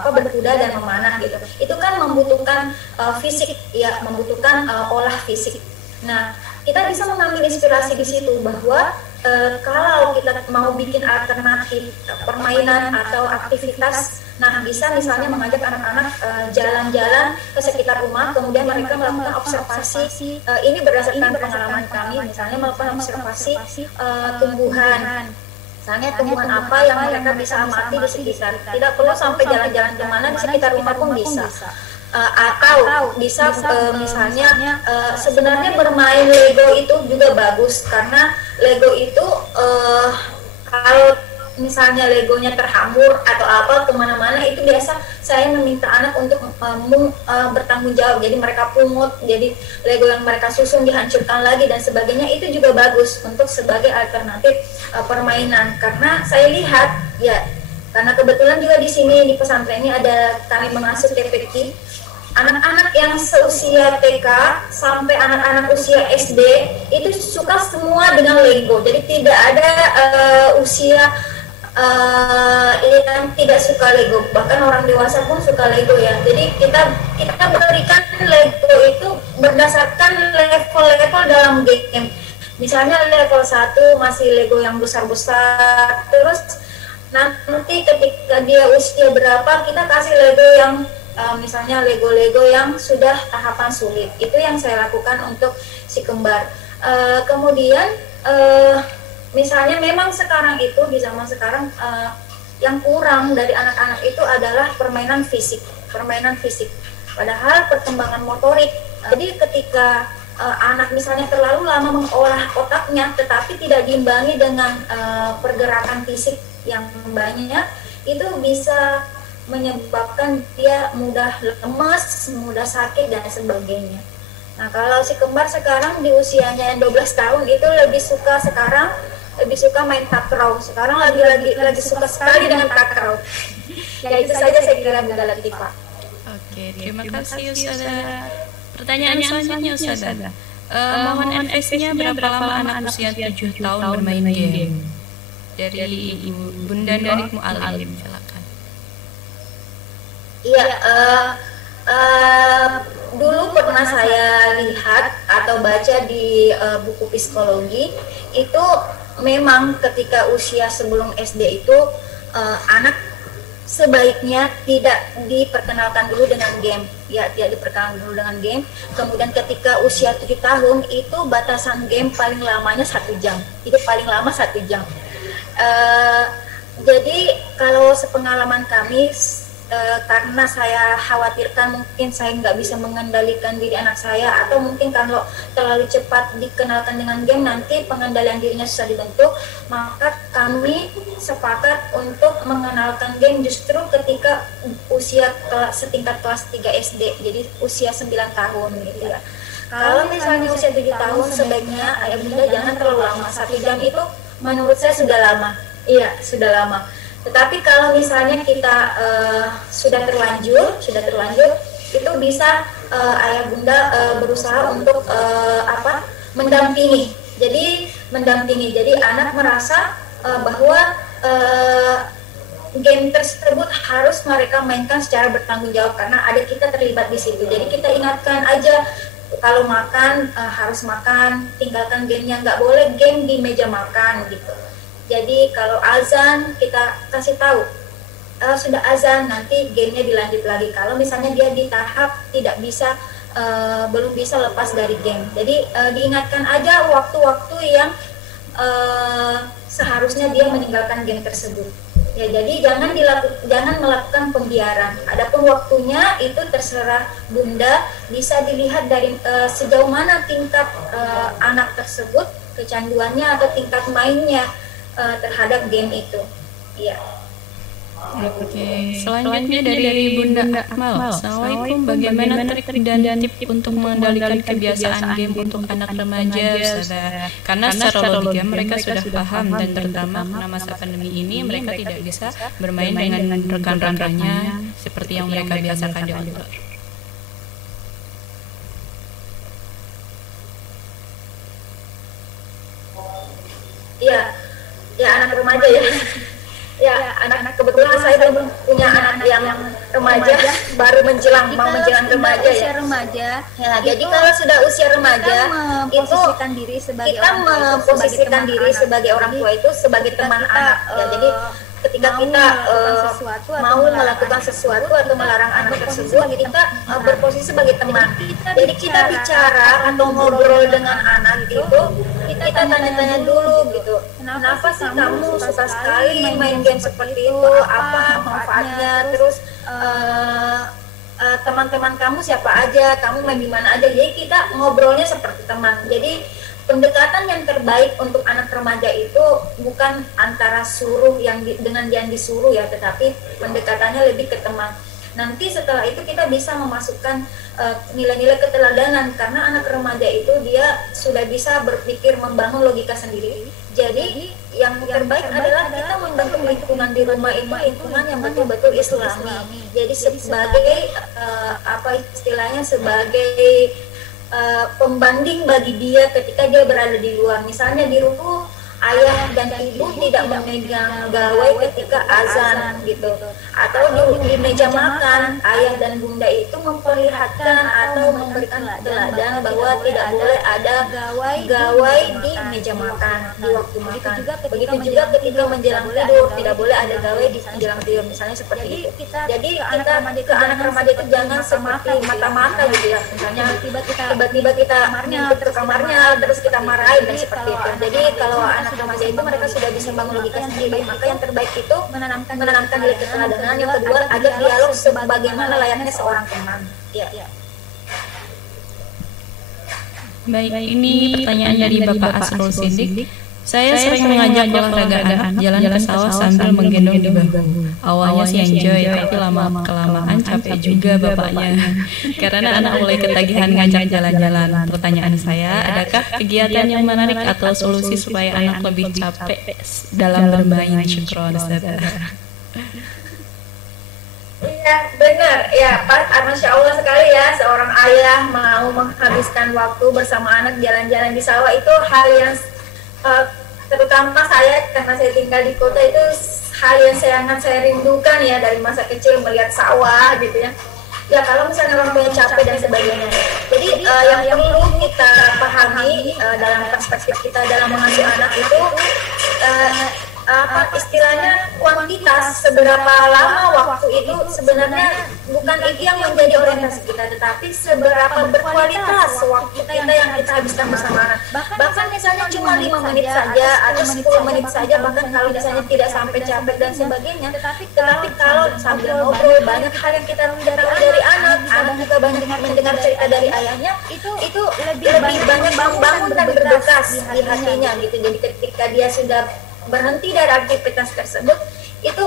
berkuda dan memanah gitu, itu kan membutuhkan fisik ya, membutuhkan olah fisik. Nah kita bisa mengambil inspirasi di situ bahwa kalau kita mau bikin alternatif permainan atau aktivitas, nah bisa misalnya mengajak anak-anak jalan-jalan ke sekitar rumah, kemudian mereka melakukan observasi. Ini berdasarkan pengalaman kami, misalnya melakukan observasi tumbuhan. Misalnya tumbuhan apa yang mereka bisa amati di sekitar. Tidak perlu sampai jalan-jalan kemana, di sekitar rumah pun bisa. Atau bisa misalnya sebenarnya bermain Lego itu juga bagus, karena Lego itu kalau misalnya Legonya terhambur atau apa kemana-mana, itu biasa saya meminta anak untuk bertanggung jawab, jadi mereka pungut, jadi Lego yang mereka susun dihancurkan lagi dan sebagainya. Itu juga bagus untuk sebagai alternatif permainan, karena saya lihat ya, karena kebetulan juga di sini di pesantren ini ada kami mengasuh TPQ, anak-anak yang seusia TK sampai anak-anak usia SD itu suka semua dengan Lego. Jadi tidak ada usia yang tidak suka Lego, bahkan orang dewasa pun suka Lego ya. Jadi kita berikan Lego itu berdasarkan level-level dalam game. Misalnya level 1 masih Lego yang besar-besar, terus nanti ketika dia usia berapa kita kasih Lego yang misalnya Lego-Lego yang sudah tahapan sulit. Itu yang saya lakukan untuk si kembar. Kemudian misalnya memang sekarang itu di zaman sekarang yang kurang dari anak-anak itu adalah permainan fisik. Padahal perkembangan motorik. Jadi ketika anak misalnya terlalu lama mengolah otaknya tetapi tidak diimbangi dengan pergerakan fisik yang banyak, itu bisa menyebabkan dia mudah lemas, mudah sakit dan sebagainya. Nah kalau si kembar sekarang di usianya 12 tahun itu lebih suka main takraw. Sekarang lagi suka sekali dengan takraw. Ya itu saja saya kira Bu Latifah. Oke, terima kasih Ustazah. Pertanyaan selanjutnya Ustazah. Mohon advice-nya berapa lama anak usia 7 tahun bermain game? Dari Bunda Nurik Mu'alim, silakan. Iya, dulu pernah saya lihat atau baca di buku psikologi, itu memang ketika usia sebelum SD itu anak sebaiknya tidak diperkenalkan dulu dengan game, ya tidak diperkenalkan dulu dengan game. Kemudian ketika usia 7 tahun itu batasan game paling lamanya 1 jam, itu paling lama 1 jam. Jadi kalau sepengalaman kami, karena saya khawatirkan mungkin saya nggak bisa mengendalikan diri anak saya, atau mungkin kalau terlalu cepat dikenalkan dengan game nanti pengendalian dirinya susah dibentuk, maka kami sepakat untuk mengenalkan game justru ketika usia setingkat kelas 3 SD, jadi usia 9 tahun gitu ya. Kalau misalnya usia 7 tahun sebaiknya ayah bunda jangan terlalu lama, 1 jam itu menurut saya sudah lama. Iya, sudah lama. Tetapi kalau misalnya kita sudah terlanjur itu bisa ayah bunda berusaha untuk mendampingi. Jadi anak merasa bahwa game tersebut harus mereka mainkan secara bertanggung jawab karena ada kita terlibat di situ. Jadi kita ingatkan aja kalau makan harus makan, tinggalkan gamenya, nggak boleh game di meja makan gitu. Jadi kalau azan kita kasih tahu sudah azan, nanti gamenya dilanjut lagi. Kalau misalnya dia di tahap tidak bisa belum bisa lepas dari game, jadi diingatkan aja waktu-waktu yang seharusnya dia meninggalkan game tersebut. Ya, jadi jangan melakukan pembiaran. Adapun waktunya itu terserah bunda, bisa dilihat dari sejauh mana tingkat anak tersebut kecanduannya atau tingkat mainnya terhadap game itu. Ya. Oke, selanjutnya dari Bunda Akmal. Assalamualaikum, bagaimana trik dan tips untuk mengendalikan kebiasaan game untuk anak remaja, Ustazah? Karena secara logika mereka sudah paham dan terutama karena masa pandemi ini mereka tidak bisa bermain dengan rekan-rekannya seperti yang mereka biasakan di outdoor. Ya anak remaja ya. Ya, anak kebetulan saya belum punya anak yang remaja, baru menjelang remaja ya. Ya, jadi kalau sudah usia remaja itu kita memposisikan diri sebagai orang tua itu sebagai teman anak. Ya, jadi ketika kita mau melakukan sesuatu atau melarang anak tersebut, kita berposisi sebagai teman. Jadi kita bicara atau ngobrol dengan anak itu, kita tanya-tanya dulu gitu. Kenapa sih kamu suka sekali main game seperti itu? Apa manfaatnya? Terus teman-teman kamu siapa aja? Kamu main di mana aja? Jadi kita ngobrolnya seperti teman. Jadi pendekatan yang terbaik untuk anak remaja itu bukan antara suruh dengan yang disuruh ya, tetapi pendekatannya lebih ke teman. Nanti setelah itu kita bisa memasukkan nilai-nilai keteladanan karena anak remaja itu dia sudah bisa berpikir membangun logika sendiri. Jadi yang terbaik adalah kita membentuk lingkungan di rumah itu lingkungan yang betul-betul Islami. Jadi sebagai sebagai pembanding bagi dia ketika dia berada di luar. Misalnya di rumah ayah dan ibu tidak memegang gawai ketika azan gitu, atau di meja makan ayah dan bunda itu memperlihatkan atau memberikan teladan bahwa tidak boleh ada gawai di meja makan di waktu makan. Begitu juga ketika menjelang tidur tidak boleh ada gawai di menjelang tidur, misalnya seperti itu. Jadi kita ke anak remaja itu jangan seperti mata-mata gitu ya, misalnya tiba-tiba kita nyempit ke kamarnya terus kita marahin dan seperti itu. Jadi kalau anak remaja itu mereka sudah bisa bangun logika sendiri, maka yang terbaik itu menanamkan nilai keteladanan. Yang kedua ada dialog sebagaimana layaknya seorang teman. Ya. Baik, ini pertanyaan dari Bapak Asrul Sindik. Saya sering mengajak olahraga anak jalan ke sawah sambil menggendong di bahu. Awalnya sih enjoy, tapi lama-kelamaan capek juga bapaknya. Karena anak mulai ketagihan ngajak jalan-jalan. Pertanyaan saya, adakah kegiatan yang menarik atau solusi supaya anak lebih capek dalam bermain? Syukron, Ustazah. Iya benar ya, Masya Allah sekali ya, seorang ayah mau menghabiskan waktu bersama anak jalan-jalan di sawah. Itu hal yang terutama saya, karena saya tinggal di kota, itu hal yang sangat saya rindukan ya dari masa kecil, melihat sawah gitu ya. Ya kalau misalnya orang tua capek dan sebagainya. Jadi yang perlu kita pahami dalam perspektif kita dalam mengasuh anak itu istilahnya kuantitas, seberapa lama waktu itu sebenarnya bukan itu yang menjadi orientasi kita, tetapi seberapa berkualitas waktu kita yang kita habiskan bersama anak. Bahkan misalnya cuma 5 menit saja atau 10 menit saja, bahkan kalau misalnya tidak sampai capek dan sebagainya, tetapi kalau sambil ngobrol banyak hal yang kita tahu dari anak juga banyak mendengar cerita dari ayahnya, itu lebih banyak membangun dan berbekas di hatinya gitu. Jadi ketika dia sudah berhenti dari aktivitas tersebut, itu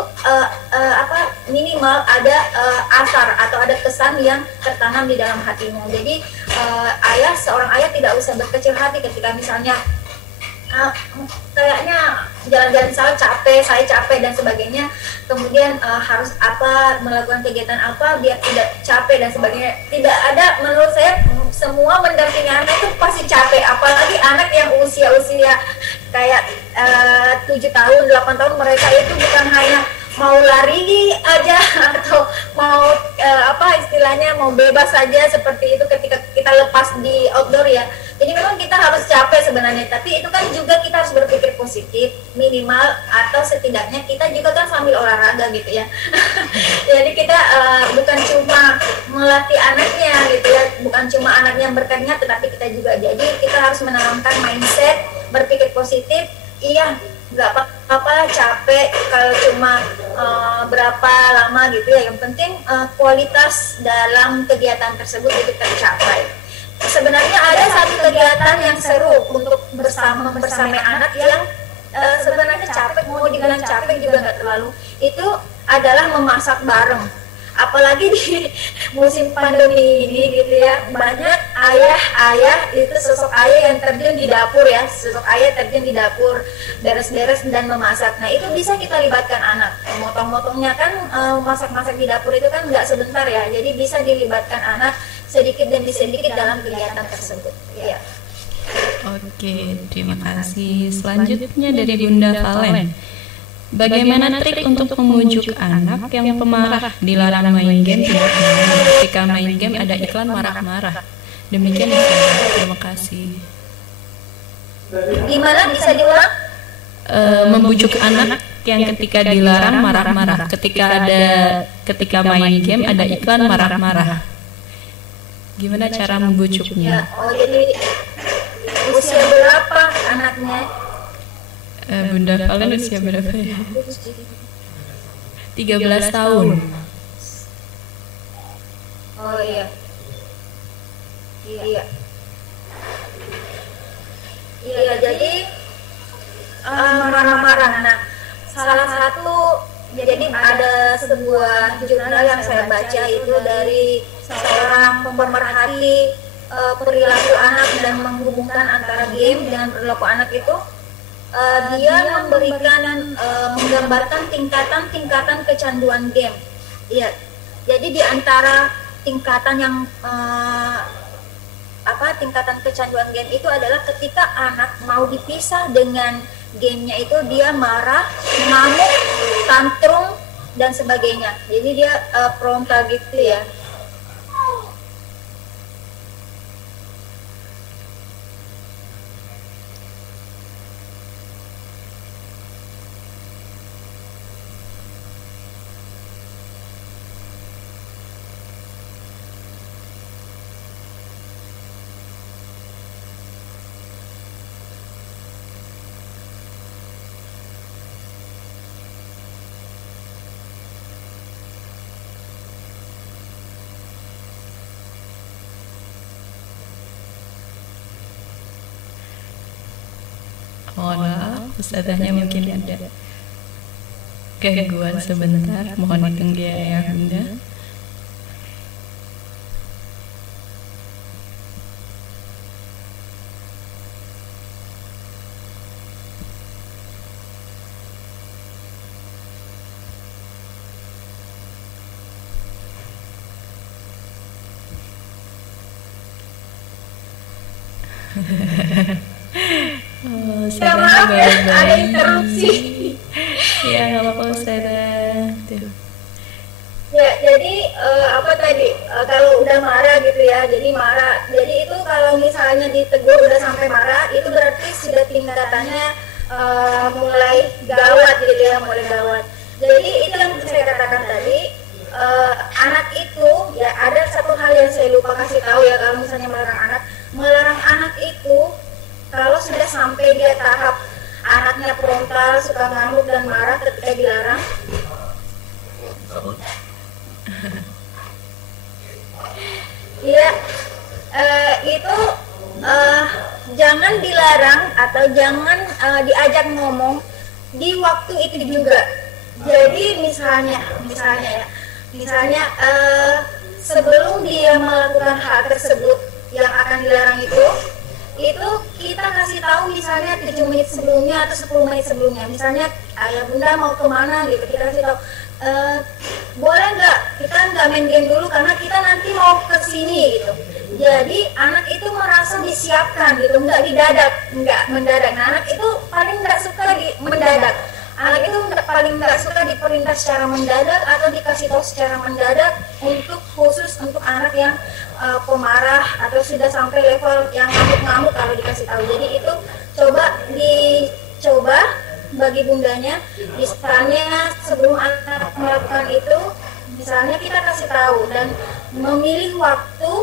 minimal ada asar atau ada kesan yang tertanam di dalam hatinya. Jadi seorang ayah tidak usah berkecil hati ketika misalnya kayaknya jalan-jalan, misalnya capek, saya capek dan sebagainya, kemudian harus apa, melakukan kegiatan apa biar tidak capek dan sebagainya. Tidak ada, menurut saya semua mendampingi anak itu pasti capek, apalagi anak yang usia-usia kayak 7 tahun, 8 tahun, mereka itu bukan hanya mau lari aja atau mau apa istilahnya mau bebas saja seperti itu ketika kita lepas di outdoor ya. Jadi memang kita harus capek sebenarnya, tapi itu kan juga kita harus berpikir positif minimal, atau setidaknya kita juga kan sambil olahraga gitu ya. Jadi kita bukan cuma melatih anaknya gitu ya, bukan cuma anaknya yang berkeringat, tetapi kita juga. Jadi kita harus menanamkan mindset berpikir positif. Iya, nggak apa-apa capek kalau cuma berapa lama gitu ya, yang penting kualitas dalam kegiatan tersebut itu tercapai. Sebenarnya ada satu kegiatan yang seru untuk bersama anak yang sebenarnya capek, mau dibilang capek juga nggak terlalu, itu adalah memasak bareng. Apalagi di musim pandemi ini gitu ya, banyak ayah itu sosok ayah yang terjun di dapur ya, sosok ayah terjun di dapur beres-beres dan memasak. Nah itu bisa kita libatkan anak, motong-motongnya kan, masak-masak di dapur itu kan nggak sebentar ya, jadi bisa dilibatkan anak sedikit demi sedikit dalam kegiatan tersebut ya. Oke, terima kasih. Selanjutnya dari Bunda Valen. Bagaimana trik untuk membujuk anak yang pemarah, dilarang main game tidak mau, ketika main game ada iklan marah-marah? Demikian ya, terima kasih. Gimana, bisa diulang? Membujuk anak yang ketika dilarang marah-marah, ketika main game ada iklan marah-marah. Gimana cara membujuknya? Oh, jadi usia berapa anaknya? Bunda Valen usia berapa ya? 13 tahun. Oh iya. Iya. Iya, jadi marah-marah. Nah, salah satu, jadi ada sebuah jurnal yang saya baca itu dari seorang pemerhati perilaku anak dan menghubungkan antara game dengan perilaku anak itu. Dia memberikan menggambarkan tingkatan kecanduan game. Iya. Jadi di antara tingkatan yang tingkatan kecanduan game itu adalah ketika anak mau dipisah dengan gamenya itu dia marah, ngamuk, tantrum dan sebagainya. Jadi dia frontal gitu ya. Mohon maaf, ustazahnya mungkin ada gangguan sebentar, mohon ditunggu ya Bunda. Maaf ya, ada interupsi. Ya, nggak apa-apa Ustazah. Ya, jadi apa tadi, kalau udah marah gitu ya, jadi marah. Jadi itu kalau misalnya ditegur udah sampai marah, itu berarti sudah tingkatannya mulai gawat gitu ya, mulai gawat. Jadi itu yang saya katakan tadi, anak itu ya ada satu hal yang saya lupa kasih tahu ya, kalau misalnya melarang anak itu kalau sudah sampai dia tahap anaknya frontal, suka ngamuk dan marah ketika dilarang. Ya, itu jangan dilarang atau jangan diajak ngomong di waktu itu juga. Jadi misalnya sebelum dia melakukan hal tersebut yang akan dilarang itu, itu kita kasih tahu misalnya 7 menit sebelumnya atau 10 menit sebelumnya. Misalnya ayah bunda mau kemana gitu, kita kasih tahu, boleh nggak kita nggak main game dulu karena kita nanti mau ke sini gitu. Jadi anak itu merasa disiapkan gitu, nggak mendadak. Nah, anak itu paling nggak suka mendadak. Anak itu paling nggak suka diperintah secara mendadak atau dikasih tahu secara mendadak, khusus untuk anak yang pemarah atau sudah sampai level yang ngamuk-ngamuk kalau dikasih tahu. Jadi itu dicoba bagi bundanya, misalnya sebelum anak melakukan itu, misalnya kita kasih tahu dan memilih waktu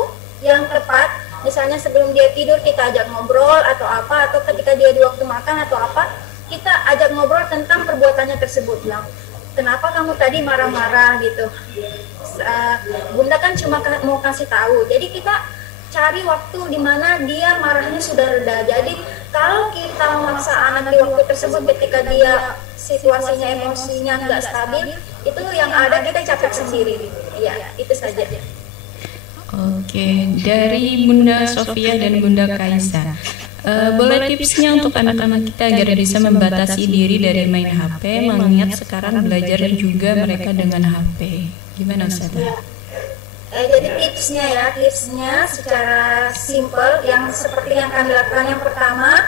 yang tepat. Misalnya sebelum dia tidur kita ajak ngobrol atau apa, atau ketika dia di waktu makan atau apa, kita ajak ngobrol tentang perbuatannya tersebut. Bilang, kenapa kamu tadi marah-marah gitu. Bunda kan cuma mau kasih tahu. Jadi kita cari waktu di mana dia marahnya sudah reda. Jadi kalau kita memaksa anak di waktu tersebut ketika dia situasinya emosinya nggak stabil, itu yang ada kita capek sendiri. Ya, itu saja. Oke, dari Bunda Sofia dan Bunda Kaisa, boleh tipsnya untuk anak-anak kita agar bisa membatasi diri dari main HP, mengingat sekarang belajar juga mereka dengan HP. Gimana Ustazah? Jadi tipsnya secara simpel yang seperti yang kami lakukan. Yang pertama,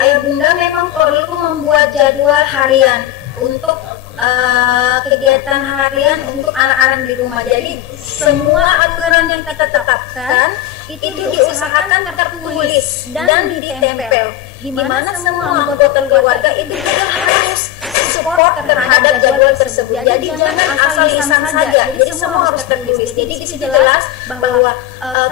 ayah bunda memang perlu membuat jadwal harian untuk kegiatan harian untuk anak-anak di rumah. Jadi semua aturan yang kita tetapkan itu diusahakan tertulis dan ditempel, di mana semua anggota keluarga itu juga harus support terhadap jadwal tersebut. Jadi jangan asal lisan saja. Jadi semua harus tertulis. Jadi di situ jelas bahwa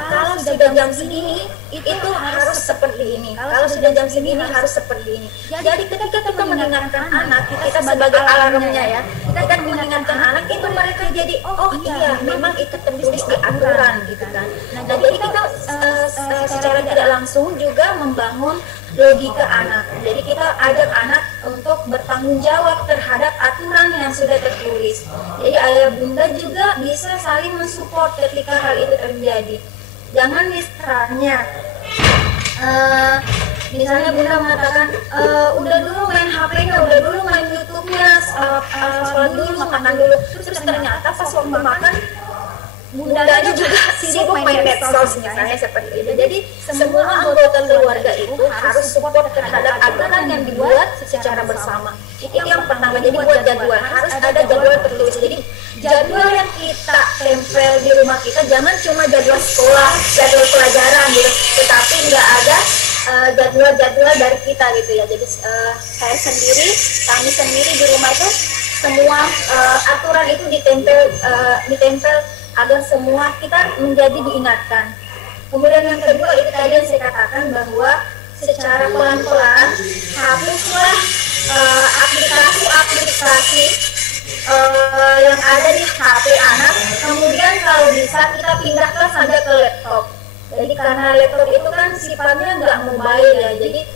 kalau sudah jam segini itu harus seperti ini. Kalau sudah jam segini harus seperti ini. Jadi ketika kita mengingatkan anak, kita sebagai alarmnya ya, kita mengingatkan anak itu mereka jadi oh iya memang itu tertulis di aturan gitu kan. Nah jadi kita secara tidak langsung juga membangun logika anak. Jadi kita ajak anak untuk bertanggung jawab terhadap aturan yang sudah tertulis. Jadi ayah bunda juga bisa saling mensupport ketika hal itu terjadi. Jangan misalnya bunda mengatakan udah dulu main HP-nya, udah dulu main YouTube-nya, sholat dulu, makan dulu. Terus ternyata pas waktu makan bundanya juga sibuk main medsos misalnya seperti itu. Jadi semua anggota keluarga itu harus support terhadap aturan yang dibuat secara bersama. Itu yang pertama. Jadi buat jadwal, harus ada jadwal tertulis. Jadi jadwal yang kita tempel di rumah kita jangan cuma jadwal sekolah, jadwal pelajaran gitu, tetapi nggak ada jadwal-jadwal dari kita gitu ya. Jadi kami sendiri di rumah itu semua aturan itu ditempel agar semua kita menjadi diingatkan. Kemudian yang kedua itu tadi yang saya katakan bahwa secara pelan-pelan hapuslah aplikasi-aplikasi yang ada di HP anak. Kemudian kalau bisa kita pindahkan saja ke laptop. Jadi karena laptop itu kan sifatnya nggak mobile ya, jadi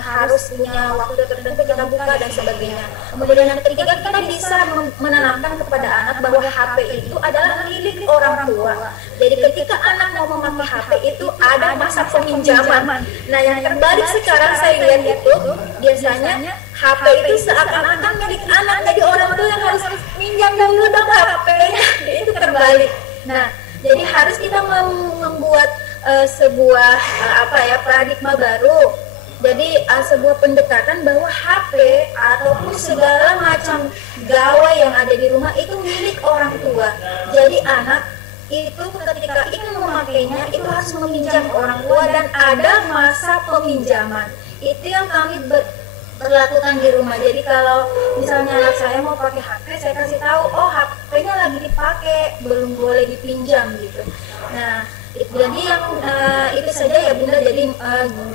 harus punya waktu tertentu kita buka dan sebagainya. Kemudian yang ketiga kita bisa menanamkan kepada anak bahwa HP itu adalah milik orang tua. Jadi ketika anak mau memakai HP itu ada masa peminjaman. Nah yang terbalik sekarang saya lihat itu biasanya HP itu seakan-akan milik anak, jadi orang tua yang harus minjam dulu dong HP-nya. Itu terbalik. Nah jadi harus kita membuat sebuah paradigma baru. Jadi sebuah pendekatan bahwa HP ataupun segala macam gawai yang ada di rumah itu milik orang tua. Jadi anak itu ketika ingin memakainya itu harus meminjam orang tua dan ada masa peminjaman. Itu yang kami berlakukan di rumah. Jadi kalau misalnya anak saya mau pakai HP, saya kasih tahu, oh HP-nya lagi dipakai, belum boleh dipinjam gitu. Nah, jadi yang itu saja ya Bunda. Jadi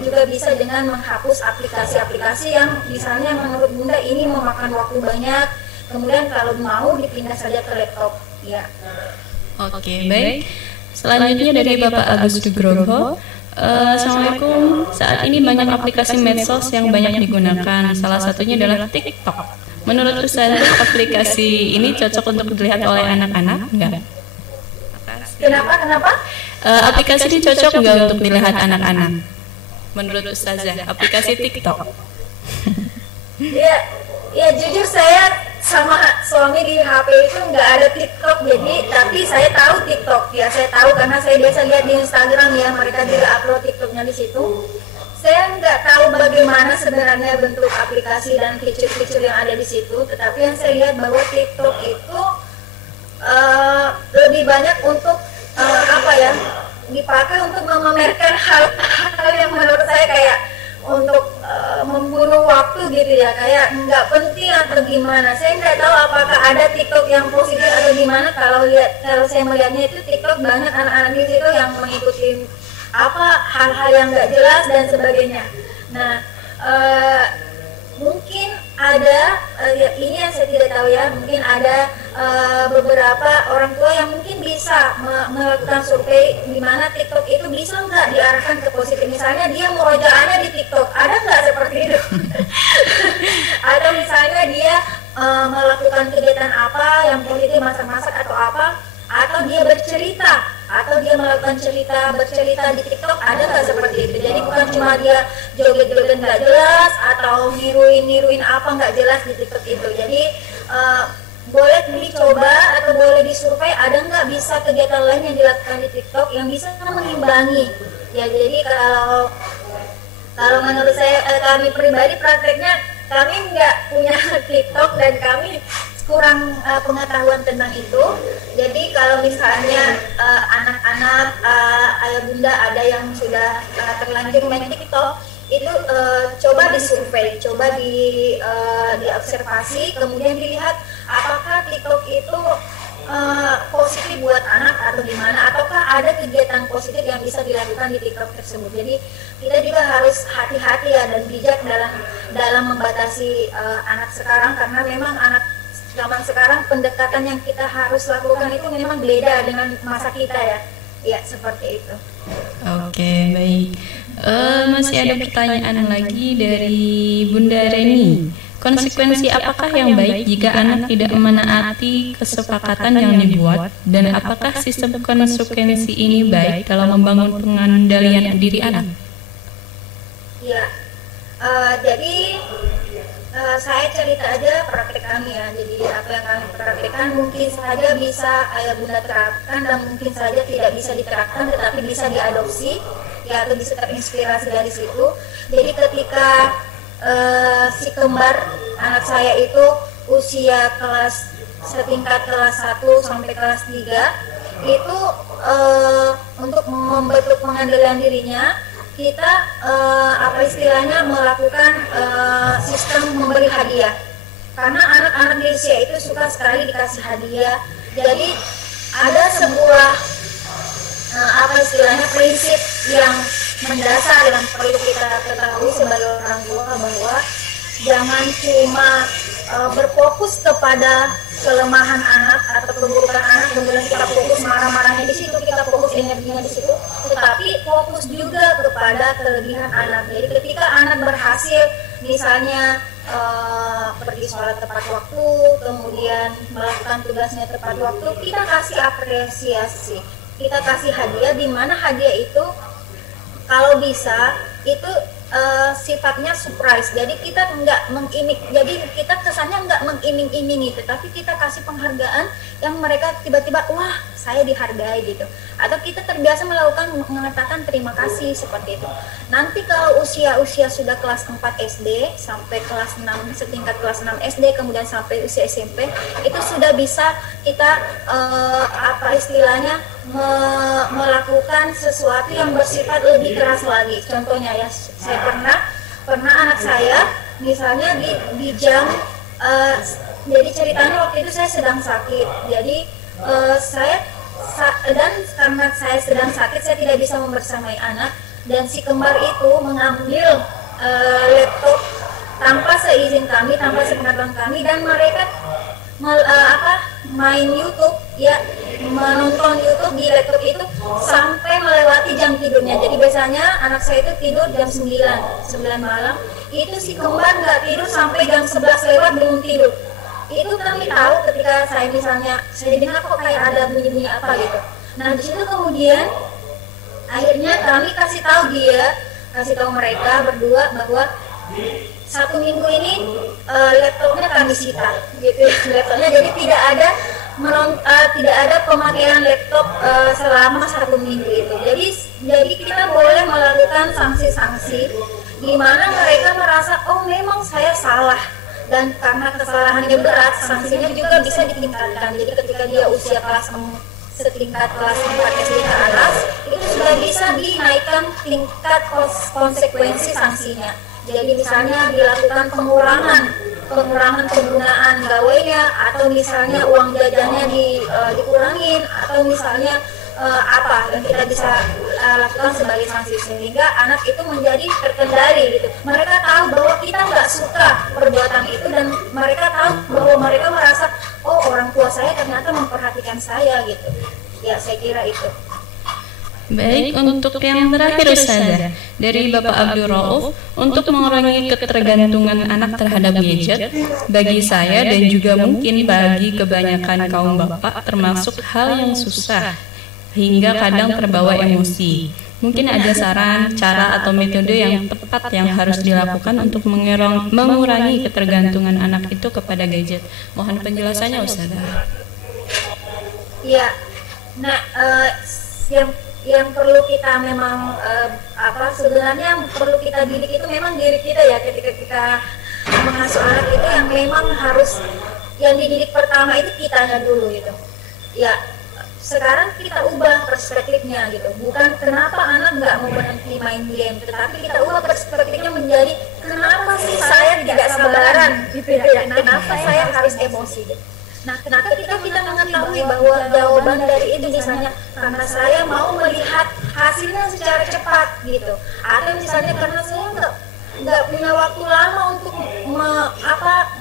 juga bisa dengan menghapus aplikasi-aplikasi yang misalnya menurut Bunda ini memakan waktu banyak. Kemudian kalau mau dipindah saja ke laptop. Ya. Oke, baik. Selanjutnya dari Bapak Agus Nugroho. Assalamualaikum. Saat ini banyak aplikasi medsos yang banyak digunakan. Salah satunya adalah TikTok. Menurut Ustazah, aplikasi ini cocok untuk dilihat oleh anak-anak? Enggak. Kenapa? Aplikasi ini cocok nggak untuk dilihat anak-anak? Menurut Ustazah, aplikasi TikTok. Ya jujur saya sama suami di HP itu nggak ada TikTok, jadi tapi saya tahu TikTok ya, saya tahu karena saya biasa lihat di Instagram ya, mereka juga upload TikToknya di situ. Saya nggak tahu bagaimana sebenarnya bentuk aplikasi dan fitur-fitur yang ada di situ, tetapi yang saya lihat bahwa TikTok itu lebih banyak untuk apa ya, dipakai untuk memamerkan hal-hal yang menurut saya kayak untuk membunuh waktu gitu ya, kayak nggak penting atau gimana. Saya nggak tahu apakah ada TikTok yang positif atau gimana. Kalau saya melihatnya itu TikTok banyak anak-anak di situ yang mengikuti apa hal-hal yang nggak jelas dan sebagainya. Nah mungkin ada ini yang saya tidak tahu ya, mungkin ada beberapa orang tua yang mungkin bisa melakukan survei di mana TikTok itu bisa nggak diarahkan ke positif. Misalnya dia murojaahnya di TikTok, ada nggak seperti itu? Atau misalnya dia melakukan kegiatan apa yang positif, masak-masak atau apa, atau dia bercerita, atau dia melakukan bercerita di TikTok, ada nggak seperti itu? Jadi bukan cuma dia joget-joget nggak jelas atau niruin apa nggak jelas di TikTok itu. Jadi boleh dicoba atau boleh disurvei, ada nggak bisa kegiatan lain yang dilakukan di TikTok yang bisa mengimbangi ya. Jadi kalau menurut saya, kami pribadi prakteknya kami nggak punya TikTok dan kami kurang pengetahuan tentang itu. Jadi kalau misalnya anak-anak ayah bunda ada yang sudah terlanjur main TikTok, itu coba disurvei, coba diobservasi, kemudian dilihat apakah TikTok itu positif buat anak atau gimana, ataukah ada kegiatan positif yang bisa dilakukan di TikTok tersebut. Jadi kita juga harus hati-hati ya dan bijak dalam membatasi anak sekarang, karena memang anak zaman sekarang pendekatan yang kita harus lakukan itu memang beda dengan masa kita ya. Ya, seperti itu. Oke, baik. Masih ada pertanyaan lagi dari Bunda Reni. Konsekuensi apakah yang baik jika anak tidak menaati kesepakatan yang dibuat, dan apakah sistem konsekuensi ini baik dalam membangun pengendalian diri anak? Ya, jadi saya cerita aja praktek kami ya. Jadi apa yang kami praktekkan mungkin saja bisa ayah bunda terapkan dan mungkin saja tidak bisa diterapkan, tetapi bisa diadopsi ya, atau bisa terinspirasi dari situ. Jadi ketika si kembar anak saya itu usia setingkat kelas 1 sampai kelas 3 itu untuk membentuk pengendalian dirinya, kita apa istilahnya melakukan sistem memberi hadiah, karena anak-anak di usia itu suka sekali dikasih hadiah. Jadi ada sebuah apa istilahnya prinsip yang mendasar yang perlu kita ketahui sebagai orang tua, bahwa jangan cuma berfokus kepada kelemahan anak atau keburukan anak, kemudian kita fokus marah-marahnya di situ, kita fokus energinya di situ, tetapi fokus juga kepada kelebihan anak. Jadi ketika anak berhasil misalnya pergi sholat tepat waktu, kemudian melakukan tugasnya tepat waktu, kita kasih apresiasi, kita kasih hadiah, di mana hadiah itu kalau bisa itu sifatnya surprise. Jadi kita nggak mengiming, jadi kita kesannya nggak mengiming-imingi, tetapi kita kasih penghargaan yang mereka tiba-tiba wah saya dihargai gitu, atau kita terbiasa mengatakan terima kasih seperti itu. Nanti kalau usia sudah kelas 4 SD sampai kelas 6, setingkat kelas 6 SD, kemudian sampai usia SMP, itu sudah bisa kita apa istilahnya melakukan sesuatu yang bersifat lebih keras lagi. Contohnya ya, saya pernah anak saya misalnya di jam jadi ceritanya waktu itu saya sedang sakit, jadi dan karena saya sedang sakit saya tidak bisa membersamai anak, dan si kembar itu mengambil laptop tanpa seizin kami, tanpa sepengetahuan kami, dan mereka main YouTube ya, menonton YouTube di laptop itu sampai melewati jam tidurnya. Jadi biasanya anak saya itu tidur jam 9 malam, itu si kembar nggak tidur sampai jam 11 lewat belum tidur. Itu kami tahu ketika saya dengar kok kayak ada bunyi-bunyi apa gitu. Nah di situ kemudian Akhirnya kami kasih tahu mereka berdua bahwa 1 minggu ini laptopnya kami sita, gitu ya, laptopnya. Jadi tidak ada pemakaian laptop selama 1 minggu itu. Jadi kita boleh melakukan sanksi-sanksi di mana mereka merasa oh memang saya salah, dan karena kesalahannya berat, sanksinya juga bisa ditingkatkan. Jadi ketika dia usia kelas 4, setingkat kelas 4 SD ke atas, itu sudah bisa dinaikkan tingkat konsekuensi sanksinya. Jadi misalnya dilakukan pengurangan penggunaan gawainya, atau misalnya uang jajannya dikurangin, atau misalnya apa yang kita bisa lakukan sebagai sanksi, sehingga anak itu menjadi terkendali gitu. Mereka tahu bahwa kita nggak suka perbuatan itu, dan mereka tahu bahwa mereka merasa oh orang tua saya ternyata memperhatikan saya gitu. Ya, saya kira itu. Baik, untuk yang terakhir Ustazah, dari Bapak Abdul Rauf, untuk mengurangi ketergantungan anak terhadap gadget, bagi saya dan juga mungkin bagi kebanyakan kaum bapak termasuk hal yang susah, hingga kadang terbawa emosi. Mungkin ada saran, cara atau metode yang tepat yang harus dilakukan untuk mengurangi ketergantungan anak itu kepada gadget. Mohon penjelasannya Ustazah. Ya, nah yang perlu kita memang sebenarnya yang perlu kita didik itu memang diri kita ya. Ketika kita mengasuh anak itu yang memang harus yang dididik pertama itu kitanya dulu gitu. Ya, sekarang kita ubah perspektifnya gitu. Bukan kenapa anak nggak mau berhenti main game, tetapi kita ubah perspektifnya menjadi kenapa sih saya tidak sabaran gitu ya. Kenapa saya harus emosi gitu. Nah, ketika kita mengetahui bahwa jawaban dari itu misalnya karena saya mau melihat hasilnya secara cepat gitu, atau misalnya karena saya nggak punya waktu lama untuk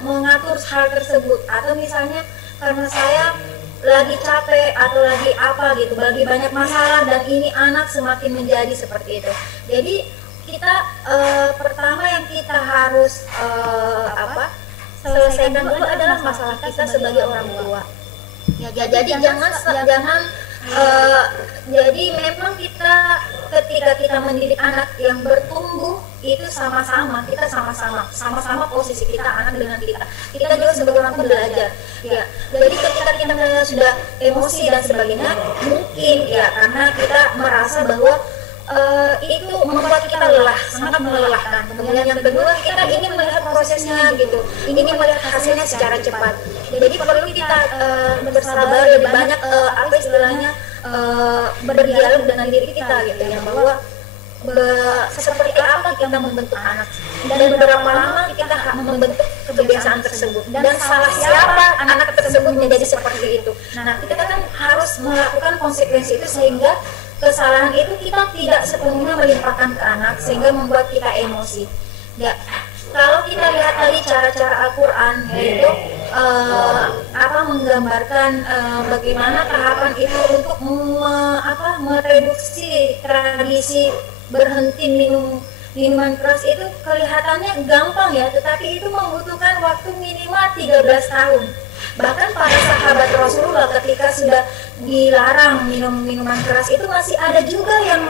mengatur hal tersebut, atau misalnya karena saya lagi capek atau lagi apa gitu, bagi banyak masalah, dan ini anak semakin menjadi seperti itu. Jadi kita pertama yang kita harus selesaikan dulu adalah masalah kita sebagai orang tua. Ya, jadi jangan jadi memang kita ketika kita mendidik anak yang bertumbuh itu sama-sama posisi kita, anak dengan kita juga sebagai orang tua belajar. Ya, jadi ketika kita sudah emosi dan sebagainya, mungkin ya karena kita merasa bahwa itu membuat kita lelah, sangat melelahkan. Kemudian yang kedua, kita ingin melihat prosesnya gitu, ingin melihat hasilnya secara cepat. Jadi perlu kita bersabar, lebih banyak istilahnya berdialog dengan diri kita gitu ya, bahwa seperti apa kita membentuk anak, dan berapa lama kita membentuk kebiasaan tersebut, dan salah siapa anak tersebut menjadi seperti itu. Nah, kita kan harus melakukan konsekuensi itu sehingga kesalahan itu kita tidak sepenuhnya melimpahkan ke anak sehingga membuat kita emosi. Ya, kalau kita lihat tadi cara-cara Al-Quran, yaitu menggambarkan bagaimana tahapan itu untuk mereduksi tradisi berhenti minuman keras, itu kelihatannya gampang ya, tetapi itu membutuhkan waktu minimal 13 tahun. Bahkan para sahabat Rasulullah ketika sudah dilarang minum minuman keras itu masih ada juga yang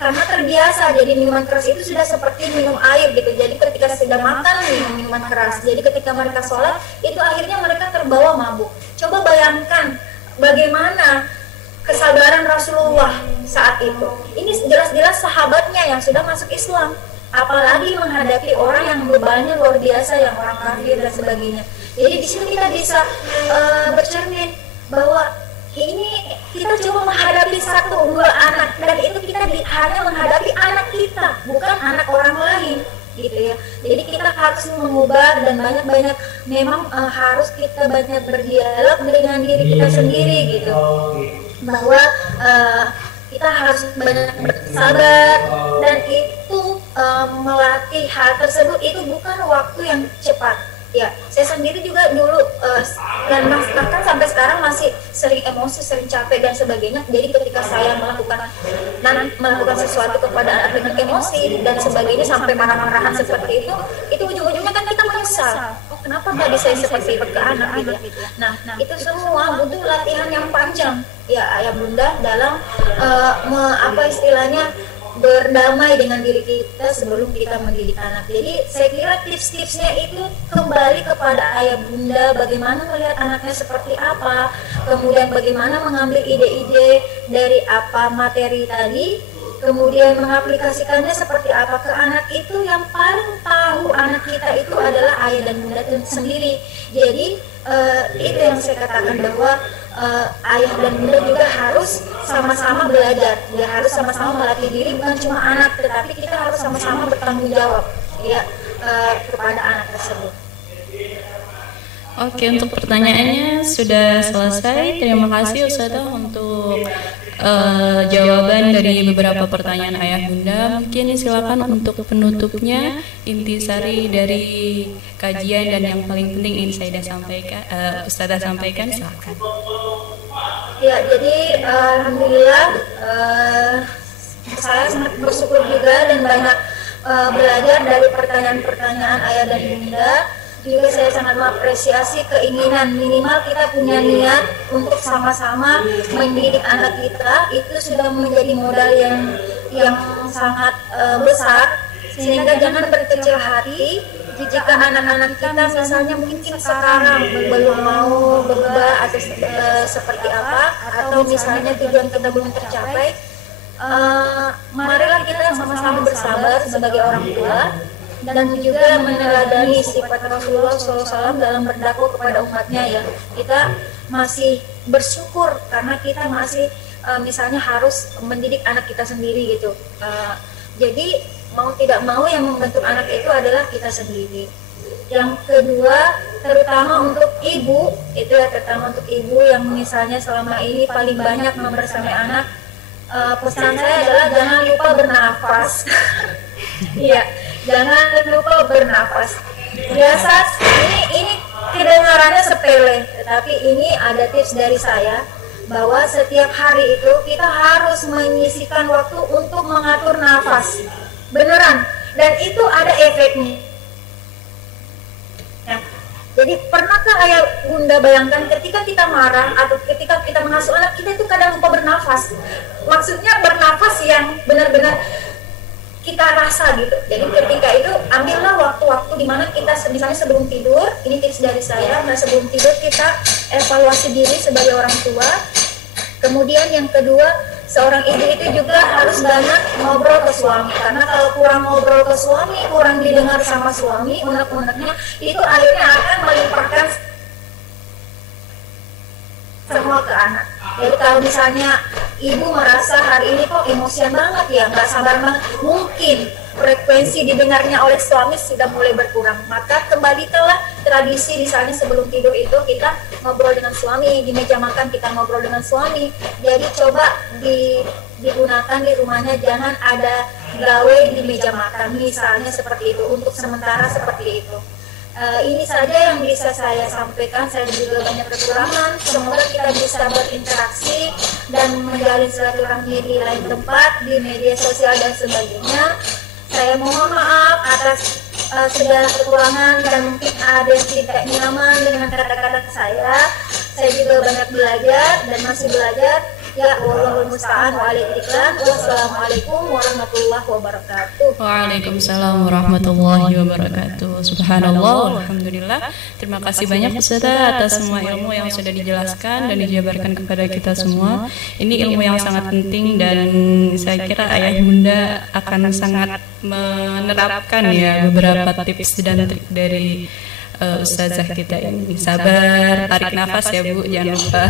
karena terbiasa, jadi minuman keras itu sudah seperti minum air gitu. Jadi ketika sudah makan minum minuman keras, jadi ketika mereka sholat itu akhirnya mereka terbawa mabuk. Coba bayangkan bagaimana kesabaran Rasulullah saat itu. Ini jelas-jelas sahabatnya yang sudah masuk Islam, apalagi menghadapi orang yang bebannya luar biasa, yang orang kafir dan sebagainya. Jadi di sini kita bisa bercermin bahwa ini kita coba menghadapi 1-2 anak, dan itu kita hanya menghadapi anak kita, bukan anak orang lain gitu ya. Jadi kita harus mengubah, dan banyak memang harus kita banyak berdialog dengan diri kita sendiri gitu, bahwa kita harus banyak bersabar, dan itu melatih hal tersebut itu bukan waktu yang cepat. Ya, saya sendiri juga dulu dan bahkan sampai sekarang masih sering emosi, sering capek dan sebagainya. Jadi ketika saya melakukan sesuatu kepada anak dengan emosi dan sebagainya sampai marah-marahan seperti itu ujung-ujungnya kan kita menyesal, oh kenapa tadi saya seperti itu ke anak gitu ya. Nah itu semua butuh latihan yang panjang ya ayah bunda dalam apa istilahnya berdamai dengan diri kita sebelum kita mendidik anak. Jadi saya kira tips-tipsnya itu kembali kepada ayah bunda, bagaimana melihat anaknya seperti apa, kemudian bagaimana mengambil ide-ide dari apa materi tadi, kemudian mengaplikasikannya seperti apa ke anak. Itu yang paling tahu anak kita itu adalah ayah dan bunda sendiri. Jadi itu yang saya katakan bahwa ayah dan bunda juga harus sama-sama belajar, ya harus sama-sama melatih diri, bukan cuma anak, tetapi kita harus sama-sama bertanggung jawab ya kepada anak tersebut. Oke, untuk pertanyaannya sudah selesai. Terima kasih Ustazah untuk jawaban dari beberapa pertanyaan ayah bunda. Mungkin silakan untuk penutupnya, intisari dari kajian dan yang paling penting ingin saya sampaikan, Ustazah sampaikan, silakan. Ya, jadi alhamdulillah saya sangat bersyukur juga dan banyak belajar dari pertanyaan-pertanyaan ayah dan bunda. Juga saya sangat mengapresiasi keinginan minimal kita punya niat untuk sama-sama mendidik anak kita. Itu sudah menjadi modal yang sangat besar, sehingga jangan berkecil hati jika anak-anak kita misalnya mungkin sekarang belum mau berubah atau seperti apa, atau misalnya tujuan kita belum tercapai. Marilah kita sama-sama bersabar sebagai orang tua dan juga meneladani sifat Rasulullah SAW dalam berdakwah kepada umatnya ya. Kita masih bersyukur karena kita masih misalnya harus mendidik anak kita sendiri gitu. Jadi mau tidak mau yang membentuk anak itu adalah kita sendiri. Yang kedua, terutama untuk ibu, itu ya, terutama untuk ibu yang misalnya selama ini paling banyak membersamai anak, pesan saya adalah jangan lupa bernafas. Iya, jangan lupa bernafas. Biasa ini kedengarannya sepele, tetapi ini ada tips dari saya bahwa setiap hari itu kita harus menyisihkan waktu untuk mengatur nafas. Beneran, dan itu ada efeknya. Ya. Jadi pernahkah ayah bunda bayangkan ketika kita marah atau ketika kita mengasuh anak kita itu kadang lupa bernafas. Maksudnya bernafas yang benar-benar kita rasa gitu. Jadi ketika itu ambillah waktu-waktu di mana kita misalnya sebelum tidur, ini tips dari saya, nah sebelum tidur kita evaluasi diri sebagai orang tua. Kemudian yang kedua, seorang ibu itu juga harus banyak ngobrol ke suami, karena kalau kurang ngobrol ke suami, kurang didengar sama suami, unek-uneknya itu akhirnya akan melimpahkan semua ke anak. Jadi kalau misalnya ibu merasa hari ini kok emosian banget ya, nggak sabar banget, mungkin frekuensi didengarnya oleh suami sudah mulai berkurang. Maka kembalikanlah tradisi misalnya sebelum tidur itu kita ngobrol dengan suami, di meja makan kita ngobrol dengan suami. Jadi coba digunakan di rumahnya, jangan ada gawe di meja makan misalnya seperti itu, untuk sementara seperti itu. Ini saja yang bisa saya sampaikan. Saya juga banyak kekurangan. Semoga kita bisa berinteraksi dan menjalin silaturahmi di lain tempat, di media sosial dan sebagainya. Saya mohon maaf atas segala kekurangan dan mungkin ada yang tidak nyaman dengan kata-kata saya. Saya juga banyak belajar dan masih belajar. Ya, wallahul musta'an wa alaihi iklan. Wassalamualaikum warahmatullahi wabarakatuh. Waalaikumsalam warahmatullahi wabarakatuh. Subhanallah, alhamdulillah. Terima kasih banyak Ustazah atas semua ilmu yang sudah dijelaskan dan dijabarkan kepada kita semua. Ini ilmu yang sangat penting dan saya kira ayah bunda akan sangat menerapkan ya beberapa tips dan trik dari Ustazah kita ini. Sabar, tarik nafas ya Bu, jangan lupa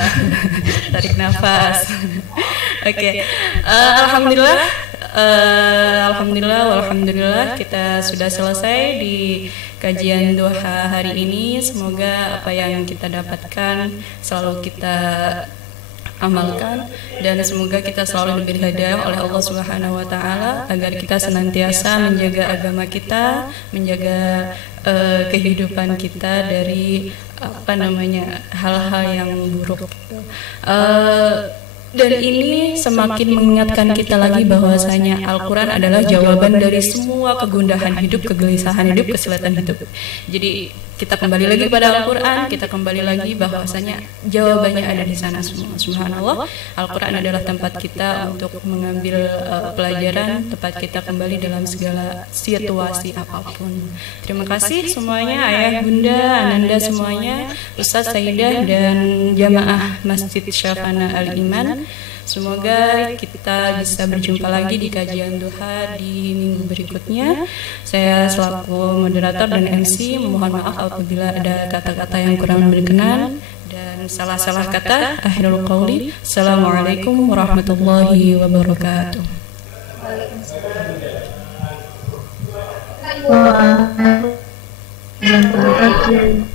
tarik nafas. Oke. Alhamdulillah kita sudah selesai di kajian duha hari ini. Semoga apa yang kita dapatkan selalu kita amalkan dan semoga kita selalu diberi hidayah oleh Allah Subhanahu wa taala agar kita senantiasa menjaga agama kita, menjaga kehidupan kita dari hal-hal yang buruk. Dan ini semakin mengingatkan kita lagi bahwasanya Al-Quran adalah jawaban dari semua kegundahan hidup, kegelisahan hidup, kesulitan hidup. Jadi kita kembali lagi pada Al-Quran, kita kembali lagi bahwasanya jawabannya ada di sana semua. Subhanallah, Al-Quran adalah tempat kita untuk mengambil pelajaran, tempat kita kembali dalam segala situasi apapun. Terima kasih semuanya, ayah, bunda, ananda semuanya, Ustaz, Sayyidah, dan jamaah Masjid Syafana Al-Iman. Semoga kita bisa berjumpa lagi di kajian duha di minggu berikutnya. Saya selaku moderator dan MC mohon maaf apabila ada kata-kata yang kurang berkenan dan salah-salah kata. Akhirul qauli, assalamualaikum warahmatullahi wabarakatuh. Waalaikumsalam.